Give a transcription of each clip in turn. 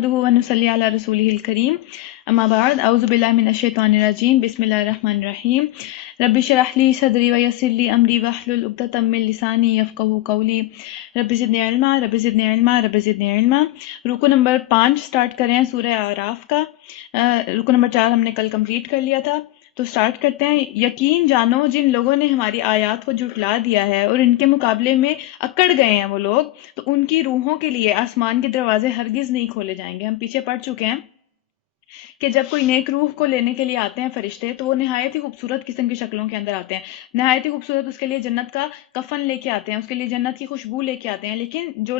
نحمده ونصلي على رسوله الكريم اما بعد اعوذ باللہ من الشیطان الرجیم بسم اللہ الرحمن الرحیم رب اشرح لي صدری ویسر لي امری واحلل عقدۃ من لسانی یفقهوا قولی رب زدنی علما رب زدنی علما رب زدنی علما۔ رکو نمبر 5 سٹارٹ کریں سورہ اعراف کا۔ رکو نمبر 4 ہم نے کل کمپلیٹ کر لیا تھا، تو سٹارٹ کرتے ہیں۔ یقین جانو جن لوگوں نے ہماری آیات کو جھٹلا دیا ہے اور ان کے مقابلے میں اکڑ گئے ہیں وہ لوگ، تو ان کی روحوں کے لیے آسمان کے دروازے ہرگز نہیں کھولے جائیں گے۔ ہم پیچھے پڑھ چکے ہیں کہ جب کوئی نیک روح کو لینے کے لیے آتے ہیں فرشتے، تو وہ نہایت ہی خوبصورت قسم کی شکلوں کے اندر آتے ہیں، نہایت ہی خوبصورت اس کے لیے جنت کا کفن لے کے آتے ہیں، اس کے لیے جنت کی خوشبو لے کے آتے ہیں۔ لیکن جو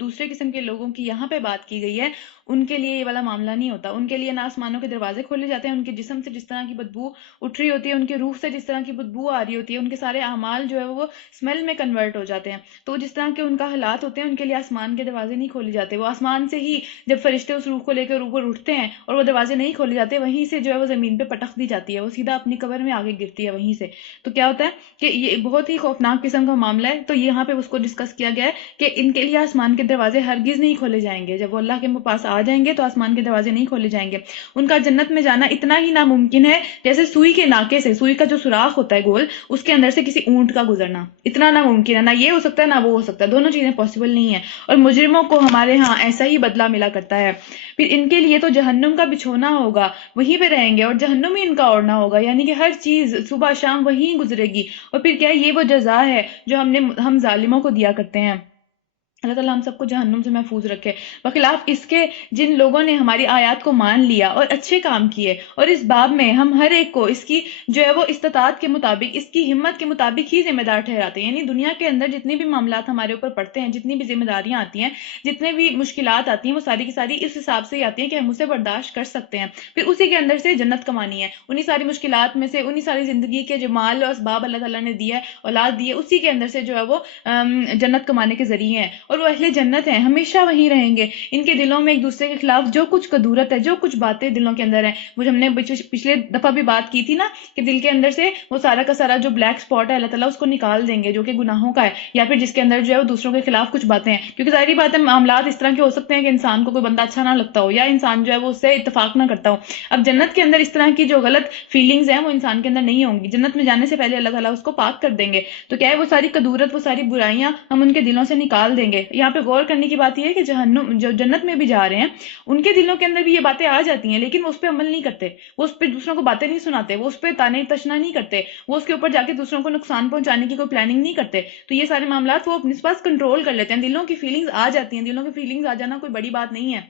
دوسرے قسم کے لوگوں کی یہاں پہ بات کی گئی ہے، ان کے لیے یہ والا معاملہ نہیں ہوتا۔ ان کے لیے نہ آسمانوں کے دروازے کھولے جاتے ہیں، ان کے جسم سے جس طرح کی بدبو اٹھ رہی ہوتی ہے، ان کے روح سے جس طرح کی بدبو آ رہی ہوتی ہے، ان کے سارے اعمال جو ہے وہ اسمیل میں کنورٹ ہو جاتے ہیں۔ تو جس طرح کے ان کا حالات ہوتے ہیں، ان کے لیے آسمان کے دروازے نہیں کھولے جاتے۔ وہ آسمان سے ہی جب فرشتے اس روح کو لے کر اوپر اٹھتے ہیں اور وہ دروازے نہیں کھولے جاتے، وہیں سے جو ہے وہ زمین پہ پٹخ دی جاتی ہے، وہ سیدھا اپنی قبر میں آگے گرتی ہے وہیں سے۔ تو کیا ہوتا ہے کہ یہ بہت ہی خوفناک قسم کا معاملہ ہے۔ تو یہاں پہ اس کو ڈسکس کیا گیا ہے کہ ان کے لیے آسمان کے دروازے ہرگز نہیں کھولے جائیں گے۔ جب وہ اللہ کے پاس آ جائیں گے تو آسمان کے دروازے نہیں کھولے جائیں گے۔ ان کا جنت میں جانا اتنا ہی ناممکن ہے جیسے سوئی کے ناکے سے، سوئی کا جو سوراخ ہوتا ہے گول، اس کے اندر سے کسی اونٹ کا گزرنا، اتنا ناممکن ہے۔ نہ یہ ہو سکتا ہے نہ وہ ہو سکتا ہے، دونوں چیزیں پاسبل نہیں ہیں۔ اور مجرموں کو ہمارے ہاں ایسا ہی بدلہ ملا کرتا ہے۔ پھر ان کے لیے تو جہنم کا بچھونا ہوگا، وہیں پہ رہیں گے، اور جہنم ہی ان کا اوڑھنا ہوگا، یعنی کہ ہر چیز صبح شام وہیں گزرے گی۔ اور پھر کیا ہے، یہ وہ جزا ہے جو ہم ظالموں کو دیا کرتے ہیں۔ اللہ تعالیٰ ہم سب کو جہنم سے محفوظ رکھے۔ بخلاف اس کے جن لوگوں نے ہماری آیات کو مان لیا اور اچھے کام کیے، اور اس باب میں ہم ہر ایک کو اس کی جو ہے وہ استطاعت کے مطابق، اس کی ہمت کے مطابق ہی ذمہ دار ٹھہراتے ہیں۔ یعنی دنیا کے اندر جتنے بھی معاملات ہمارے اوپر پڑتے ہیں، جتنی بھی ذمہ داریاں آتی ہیں، جتنے بھی مشکلات آتی ہیں، وہ ساری کی ساری اس حساب سے ہی آتی ہیں کہ ہم اسے برداشت کر سکتے ہیں، پھر اسی کے اندر سے جنت کمانی ہے۔ انہی ساری مشکلات میں سے، انہی ساری زندگی کے جو مال اور اسباب اللہ تعالیٰ نے دیا ہے، اولاد دی ہے، اسی کے اندر سے جو ہے وہ جنت کمانے کے ذریعے ہیں، اور وہ اہل جنت ہیں، ہمیشہ وہیں رہیں گے۔ ان کے دلوں میں ایک دوسرے کے خلاف جو کچھ کدورت ہے، جو کچھ باتیں دلوں کے اندر ہیں، وہ ہم نے پچھلے دفعہ بھی بات کی تھی نا، کہ دل کے اندر سے وہ سارا کا سارا جو بلیک سپاٹ ہے، اللہ تعالیٰ اس کو نکال دیں گے، جو کہ گناہوں کا ہے، یا پھر جس کے اندر جو ہے وہ دوسروں کے خلاف کچھ باتیں ہیں۔ کیونکہ ظاہری بات ہے، معاملات اس طرح کے ہو سکتے ہیں کہ انسان کو کوئی بندہ اچھا نہ لگتا ہو، یا انسان جو ہے وہ اس سے اتفاق نہ کرتا ہو۔ اب جنت کے اندر اس طرح کی جو غلط فیلنگز ہیں وہ انسان کے اندر نہیں ہوں گی۔ جنت میں جانے سے پہلے اللہ تعالیٰ اس کو پاک کر دیں گے۔ تو کیا ہے، وہ ساری کدورت، وہ ساری برائیاں ہم ان کے دلوں سے نکال دیں گے۔ یہاں پہ غور کرنے کی بات یہ ہے کہ جہنم جو جنت میں بھی جا رہے ہیں، ان کے دلوں کے اندر بھی یہ باتیں آ جاتی ہیں، لیکن وہ اس پہ عمل نہیں کرتے، وہ اس پہ دوسروں کو باتیں نہیں سناتے، وہ اس پہ تانے تشنا نہیں کرتے، وہ اس کے اوپر جا کے دوسروں کو نقصان پہنچانے کی کوئی پلاننگ نہیں کرتے۔ تو یہ سارے معاملات وہ اپنے پاس کنٹرول کر لیتے ہیں۔ دلوں کی فیلنگز آ جاتی ہیں، دلوں کی فیلنگز آ جانا کوئی بڑی بات نہیں ہے،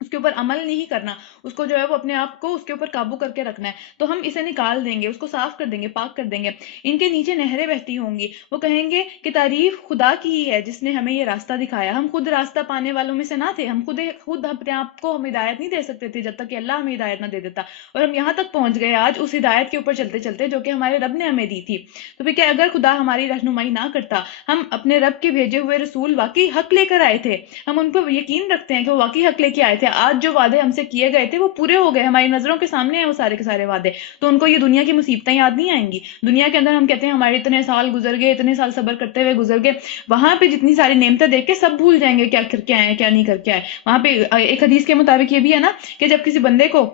اس کے اوپر عمل نہیں کرنا، اس کو جو ہے وہ اپنے آپ کو اس کے اوپر قابو کر کے رکھنا ہے۔ تو ہم اسے نکال دیں گے، اس کو صاف کر دیں گے، پاک کر دیں گے۔ ان کے نیچے نہریں بہتی ہوں گی، وہ کہیں گے کہ تعریف خدا کی ہی ہے جس نے ہمیں یہ راستہ دکھایا، ہم خود راستہ پانے والوں میں سے نہ تھے، ہم خود اپنے آپ کو ہم ہدایت نہیں دے سکتے تھے جب تک کہ اللہ ہمیں ہدایت نہ دے دیتا، اور ہم یہاں تک پہنچ گئے آج اس ہدایت کے اوپر چلتے چلتے جو کہ ہمارے رب نے ہمیں دی تھی۔ تو پھر کیا، اگر خدا ہماری رہنمائی نہ کرتا، ہم اپنے رب کے بھیجے ہوئے رسول واقعی حق لے کر آئے تھے، ہم ان پر یقین رکھتے ہیں کہ وہ واقعی حق لے کے آئے تھے، آج جو وعدے ہم سے کیے گئے تھے وہ پورے ہو گئے، ہماری نظروں کے سامنے ہیں وہ سارے کے سارے وعدے، تو ان کو یہ دنیا کی مصیبتیں یاد نہیں آئیں گی۔ دنیا کے اندر ہم کہتے ہیں ہمارے اتنے سال گزر گئے، اتنے سال صبر کرتے ہوئے گزر گئے، وہاں پہ جتنی ساری نعمتیں دیکھ کے سب بھول جائیں گے کیا کر کے آئے کیا نہیں کر کے آئے۔ وہاں پہ ایک حدیث کے مطابق یہ بھی ہے نا کہ جب کسی بندے کو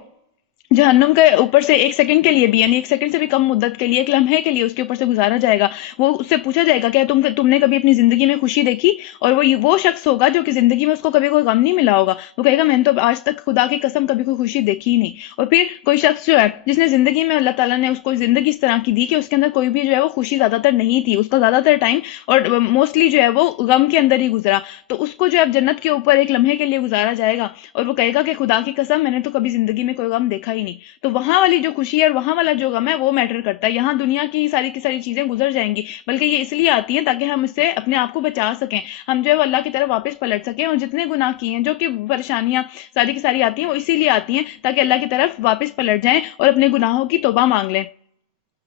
جہنم کے اوپر سے ایک سیکنڈ کے لیے بھی، یعنی ایک سیکنڈ سے بھی کم مدت کے لیے، ایک لمحے کے لیے اس کے اوپر سے گزارا جائے گا، وہ اس سے پوچھا جائے گا کہ تم نے کبھی اپنی زندگی میں خوشی دیکھی؟ اور وہ شخص ہوگا جو کہ زندگی میں اس کو کبھی کوئی غم نہیں ملا ہوگا، وہ کہے گا میں نے تو آج تک خدا کی قسم کبھی کوئی خوشی دیکھی ہی نہیں۔ اور پھر کوئی شخص جو ہے جس نے زندگی میں، اللہ تعالیٰ نے اس کو زندگی اس طرح کی دی کہ اس کے اندر کوئی بھی جو ہے وہ خوشی زیادہ تر نہیں تھی، اس کا زیادہ تر ٹائم اور موسٹلی جو ہے وہ غم کے اندر ہی گزرا، تو اس کو جو ہے جنت کے اوپر ایک لمحے کے لیے گزارا جائے گا، اور وہ کہے گا کہ خدا کی قسم میں نے تو کبھی زندگی میں کوئی غم دیکھا ہی نہیں۔ تو وہاں والی جو خوشی ہے اور وہاں والا جو غم ہے وہ میٹر کرتا ہے۔ یہاں دنیا کی ساری چیزیں گزر جائیں گی، بلکہ یہ اس لیے آتی ہیں تاکہ ہم اس سے اپنے آپ کو بچا سکیں، ہم جو ہے وہ اللہ کی طرف واپس پلٹ سکیں، اور جتنے گناہ کیے ہیں، جو کہ پریشانیاں ساری کی ساری آتی ہیں، وہ اسی لیے آتی ہیں تاکہ اللہ کی طرف واپس پلٹ جائیں اور اپنے گناہوں کی توبہ مانگ لیں۔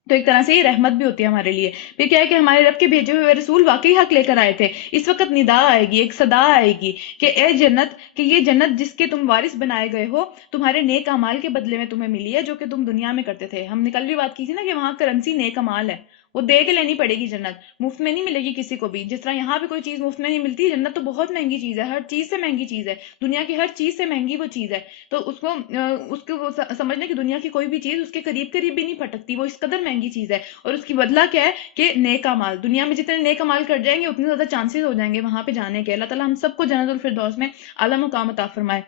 تو ایک طرح سے یہ رحمت بھی ہوتی ہے ہمارے لیے۔ پھر کیا ہے کہ ہمارے رب کے بھیجے ہوئے رسول واقعی حق لے کر آئے تھے۔ اس وقت ندا آئے گی، ایک صدا آئے گی کہ اے جنت، کہ یہ جنت جس کے تم وارث بنائے گئے ہو، تمہارے نیک اعمال کے بدلے میں تمہیں ملی ہے جو کہ تم دنیا میں کرتے تھے۔ ہم نے کل بھی بات کی تھی نا کہ وہاں کرنسی نیک اعمال ہے، وہ دے کے لینی پڑے گی جنت، مفت میں نہیں ملے گی کسی کو بھی. جس طرح یہاں پہ کوئی چیز مفت میں نہیں ملتی، جنت تو بہت مہنگی چیز ہے، ہر چیز سے مہنگی چیز ہے، دنیا کی ہر چیز سے مہنگی وہ چیز ہے. تو اس کو وہ سمجھنے کہ دنیا کی کوئی بھی چیز اس کے قریب قریب بھی نہیں پھٹکتی، وہ اس قدر مہنگی چیز ہے. اور اس کی بدلہ کیا ہے کہ نیک اعمال. دنیا میں جتنے نیک اعمال کر جائیں گے اتنے زیادہ چانسز ہو جائیں گے وہاں پہ جانے کے. اللہ تعالیٰ ہم سب کو جنت الفردوس میں اعلیٰ مقام عطا فرمائے.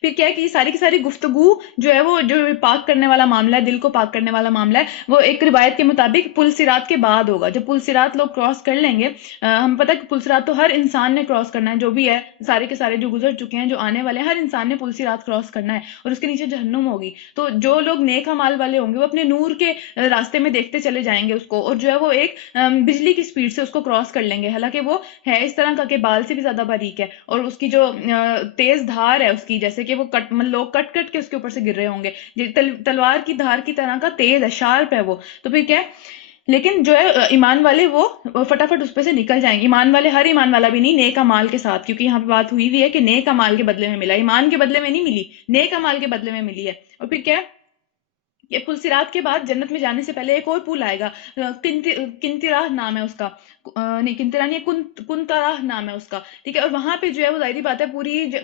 پھر کیا ہے کہ یہ ساری کی ساری گفتگو جو ہے وہ جو پاک کرنے والا معاملہ ہے، دل کو پاک کرنے والا معاملہ ہے، وہ ایک روایت کے مطابق پل صراط کے بعد ہوگا. جب پل صراط لوگ کراس کر لیں گے، ہم پتہ کہ پل صراط تو ہر انسان نے کراس کرنا ہے، جو بھی ہے سارے کے سارے جو گزر چکے ہیں، جو آنے والے ہیں، ہر انسان نے پل صراط کراس کرنا ہے. اور اس کے نیچے جہنم ہوگی. تو جو لوگ نیک اعمال والے ہوں گے وہ اپنے نور کے راستے میں دیکھتے چلے جائیں گے اس کو، اور جو ہے وہ ایک بجلی کی سپیڈ سے اس کو کراس کر لیں گے. حالانکہ وہ ہے اس طرح کا کہ بال سے بھی زیادہ باریک ہے، اور اس کی جو تیز دھار ہے اس کی، جیسے کہ وہ لوگ کٹ کٹ کے اس کے اوپر سے گر رہے ہوں گے، تلوار کی دھار کی طرح کا تیز ہے، شارپ ہے وہ. تو پھر کیا ہے، لیکن جو ہے ایمان والے وہ فٹافٹ اس پہ سے نکل جائیں گے. ایمان والے، ہر ایمان والا بھی نہیں، نیک اعمال کے ساتھ، کیونکہ یہاں پہ بات ہوئی ہوئی ہے کہ نیک اعمال کے بدلے میں ملا، ایمان کے بدلے میں نہیں ملی، نیک اعمال کے بدلے میں ملی ہے. اور پھر کیا ہے، یہ پل صراط کے بعد جنت میں جانے سے پہلے ایک اور پل آئے گا، کنتراہ نام ہے اس کا، نہیں کنترا نہیں، کنتراہ نام ہے اس کا، ٹھیک ہے. اور وہاں پہ جو ہے وہ ظاہری بات ہے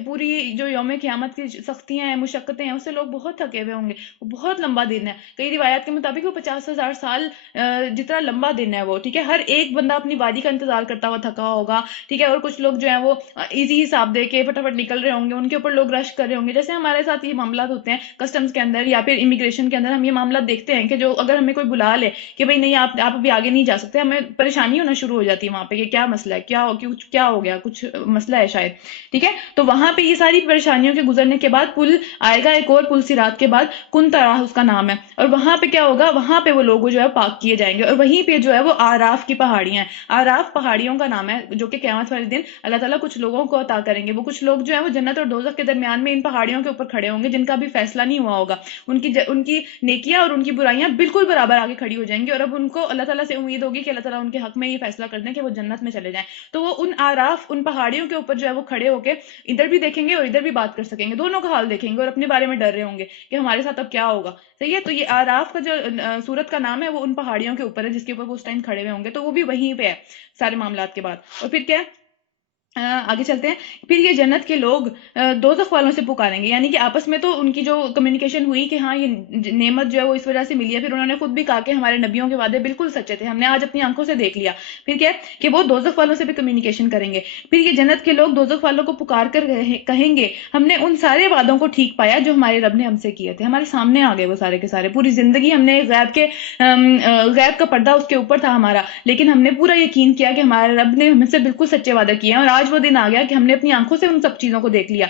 پوری جو یوم قیامت کی سختیاں ہیں، مشقتیں ہیں، اس سے لوگ بہت تھکے ہوئے ہوں گے. وہ بہت لمبا دن ہے، کئی روایات کے مطابق وہ 50,000 سال جتنا لمبا دن ہے وہ، ٹھیک ہے. ہر ایک بندہ اپنی وادی کا انتظار کرتا ہوا تھکا ہوگا، ٹھیک ہے. اور کچھ لوگ جو ہیں وہ ایزی حساب دے کے فٹافٹ نکل رہے ہوں گے، ان کے اوپر لوگ رش کر رہے ہوں گے. جیسے ہمارے ساتھ یہ معاملات ہوتے ہیں کسٹمز کے اندر یا پھر امیگریشن کے اندر، ہم یہ معاملات دیکھتے ہیں کہ جو اگر ہمیں کوئی بلا لے کہ بھئی نہیں آپ ابھی آگے نہیں جا سکتے، ہمیں پریشانی ہونا شروع ہو جاتی ہے وہاں پہ کہ کیا مسئلہ ہے، کیا ہو گیا، کچھ مسئلہ ہے شاید، ٹھیک ہے. تو وہاں پہ یہ ساری پریشانیوں کے گزرنے کے بعد پل آئے گا، ایک اور پل صراط کے بعد، کنتراہ اس کا نام ہے. اور وہاں پہ کیا ہوگا، وہاں پہ وہ لوگ جو ہے پاک کیے جائیں گے. اور وہیں پہ جو ہے وہ آراف کی پہاڑیاں ہیں. آراف پہاڑیوں کا نام ہے، جو کہ قیامت والے دن اللہ تعالیٰ کچھ لوگوں کو عطا کریں گے. وہ کچھ لوگ جو ہے وہ جنت اور دوزخ کے درمیان میں ان پہاڑیوں کے اوپر کھڑے ہوں گے، جن کا بھی فیصلہ نہیں ہوا ہوگا. ان کی نیکیاں اور ان کی برائیاں بالکل برابر آگے کھڑی ہو جائیں گی. اور اب ان کو اللہ تعالیٰ سے امید ہوگی کہ اللہ تعالیٰ ان کے حق میں یہ فیصلہ کر دیں کہ وہ جنت میں چلے جائیں. تو وہ ان آراف، ان پہاڑیوں کے اوپر جو ہے وہ کھڑے ہو کے ادھر بھی دیکھیں گے اور ادھر بھی بات کر سکیں گے، دونوں کا حال دیکھیں گے، اور اپنے بارے میں ڈر رہے ہوں گے کہ ہمارے ساتھ اب کیا ہوگا. صحیح ہے. تو یہ آراف کا جو سورت کا نام ہے وہ ان پہاڑیوں کے اوپر ہے جس کے اوپر وہ اس ٹائم کھڑے ہوئے ہوں گے. تو وہ بھی وہیں پہ ہے سارے معاملات کے بعد. اور پھر کیا ہے، آگے چلتے ہیں. پھر یہ جنت کے لوگ دوزخ والوں سے پکاریں گے، یعنی کہ آپس میں تو ان کی جو کمیونیکیشن ہوئی کہ ہاں یہ نعمت جو ہے وہ اس وجہ سے ملی ہے. پھر انہوں نے خود بھی کہا کہ ہمارے نبیوں کے وعدے بالکل سچے تھے، ہم نے آج اپنی آنکھوں سے دیکھ لیا. پھر کیا ہے کہ وہ دوزخ والوں سے بھی کمیونیکیشن کریں گے. پھر یہ جنت کے لوگ دوزخ والوں کو پکار کر کہیں گے ہم نے ان سارے وعدوں کو ٹھیک پایا جو ہمارے رب نے ہم سے کیے تھے. ہمارے سامنے آ گئے وہ سارے کے سارے، پوری زندگی ہم نے غیب کا پردہ اس کے اوپر تھا ہمارا، لیکن ہم نے پورا یقین کیا کہ ہمارے رب نے ہم سے بالکل سچے وعدے کیے ہیں. اور آج وہ دن آ گیا کہ ہم نے اپنی آنکھوں سے ان سب چیزوں کو دیکھ لیا.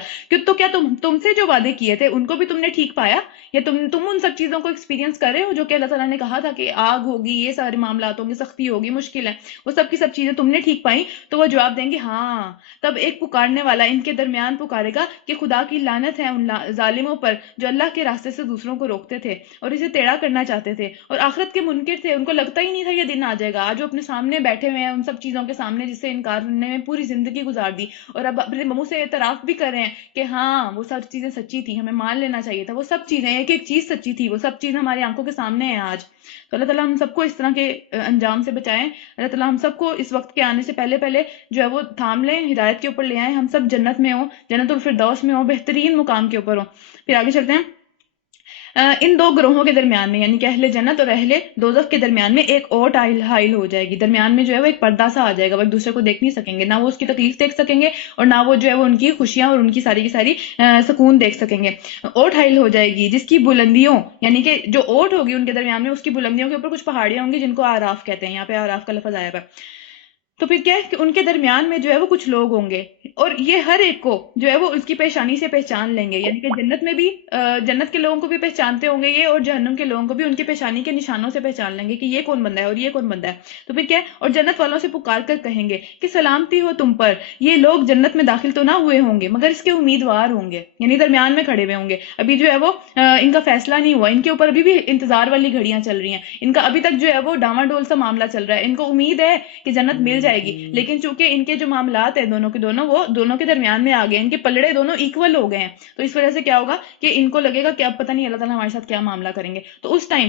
تو کیا تم سے جو وعدے کیے تھے ان کو بھی تم نے ٹھیک پایا، یا تم ان سب چیزوں کو ایکسپیرینس کر رہے ہو جو کہ اللہ تعالیٰ نے کہا تھا کہ آگ ہوگی، یہ سارے معاملات ہوں گے، سختی ہوگی، مشکل ہے، وہ سب کی سب چیزیں تم نے ٹھیک پائیں؟ تو وہ جواب دیں گے ہاں. تب ایک پکارنے والا ان کے درمیان پکارے گا کہ خدا کی لعنت ہے ان ظالموں پر جو اللہ کے راستے سے دوسروں کو روکتے تھے اور اسے ٹیڑھا کرنا چاہتے تھے اور آخرت کے منکر تھے. ان کو لگتا ہی نہیں تھا یہ دن آ جائے گا. آج وہ اپنے سامنے بیٹھے ہوئے ہیں ان سب چیزوں کے سامنے جس سے انکار کرنے میں پوری زندگی گزار دی، اور اب اپنے منہ سے اعتراف بھی کر رہے ہیں کہ ہاں وہ سب چیزیں سچی تھی، ہمیں مان لینا چاہیے تھا، وہ سب چیزیں ایک ایک چیز سچی تھی، وہ سب چیز ہماری آنکھوں کے سامنے ہے آج. تو اللہ تعالیٰ ہم سب کو اس طرح کے انجام سے بچائیں. اللہ تعالیٰ ہم سب کو اس وقت کے آنے سے پہلے پہلے جو ہے وہ تھام لیں، ہدایت کے اوپر لے آئیں، ہم سب جنت میں ہوں، جنت الفردوس میں ہوں، بہترین مقام کے اوپر ہوں. پھر آگے چلتے ہیں. ان دو گروہوں کے درمیان میں یعنی کہ اہل جنت اور اہل دوزخ کے درمیان میں ایک اوٹ حائل ہو جائے گی. درمیان میں جو ہے وہ ایک پردہ سا آ جائے گا، وہ ایک دوسرے کو دیکھ نہیں سکیں گے، نہ وہ اس کی تکلیف دیکھ سکیں گے اور نہ وہ جو ہے وہ ان کی خوشیاں اور ان کی ساری کی ساری سکون دیکھ سکیں گے. اوٹ حائل ہو جائے گی جس کی بلندیوں، یعنی کہ جو اوٹ ہوگی ان کے درمیان میں، اس کی بلندیوں کے اوپر کچھ پہاڑیاں ہوں گی جن کو آراف کہتے ہیں. یہاں پہ آراف کا لفظ آیا ہے. تو پھر کیا ہے کہ ان کے درمیان میں جو ہے وہ کچھ لوگ ہوں گے اور یہ ہر ایک کو جو ہے وہ اس کی پیشانی سے پہچان لیں گے. یعنی کہ جنت میں بھی جنت کے لوگوں کو بھی پہچانتے ہوں گے یہ، اور جہنم کے لوگوں کو بھی ان کی پیشانی کے نشانوں سے پہچان لیں گے کہ یہ کون بندہ ہے اور یہ کون بندہ ہے. تو پھر کیا ہے، اور جنت والوں سے پکار کر کہیں گے کہ سلامتی ہو تم پر، یہ لوگ جنت میں داخل تو نہ ہوئے ہوں گے مگر اس کے امیدوار ہوں گے، یعنی درمیان میں کھڑے ہوئے ہوں گے. ابھی جو ہے وہ ان کا فیصلہ نہیں ہوا، ان کے اوپر ابھی بھی انتظار والی گھڑیاں چل رہی ہیں، ان کا ابھی تک جو ہے وہ ڈاواں ڈول سا معاملہ چل رہا ہے. ان کو امید ہے کہ جنت مل جائے گی، لیکن چونکہ ان کے جو معاملات ہیں دونوں کے دونوں، وہ دونوں کے درمیان میں آ گئے، ان کے پلڑے دونوں ایکول ہو گئے ہیں. تو اس وجہ سے کیا ہوگا کہ ان کو لگے گا کہ اب پتہ نہیں اللہ تعالیٰ ہمارے ساتھ کیا معاملہ کریں گے. تو اس ٹائم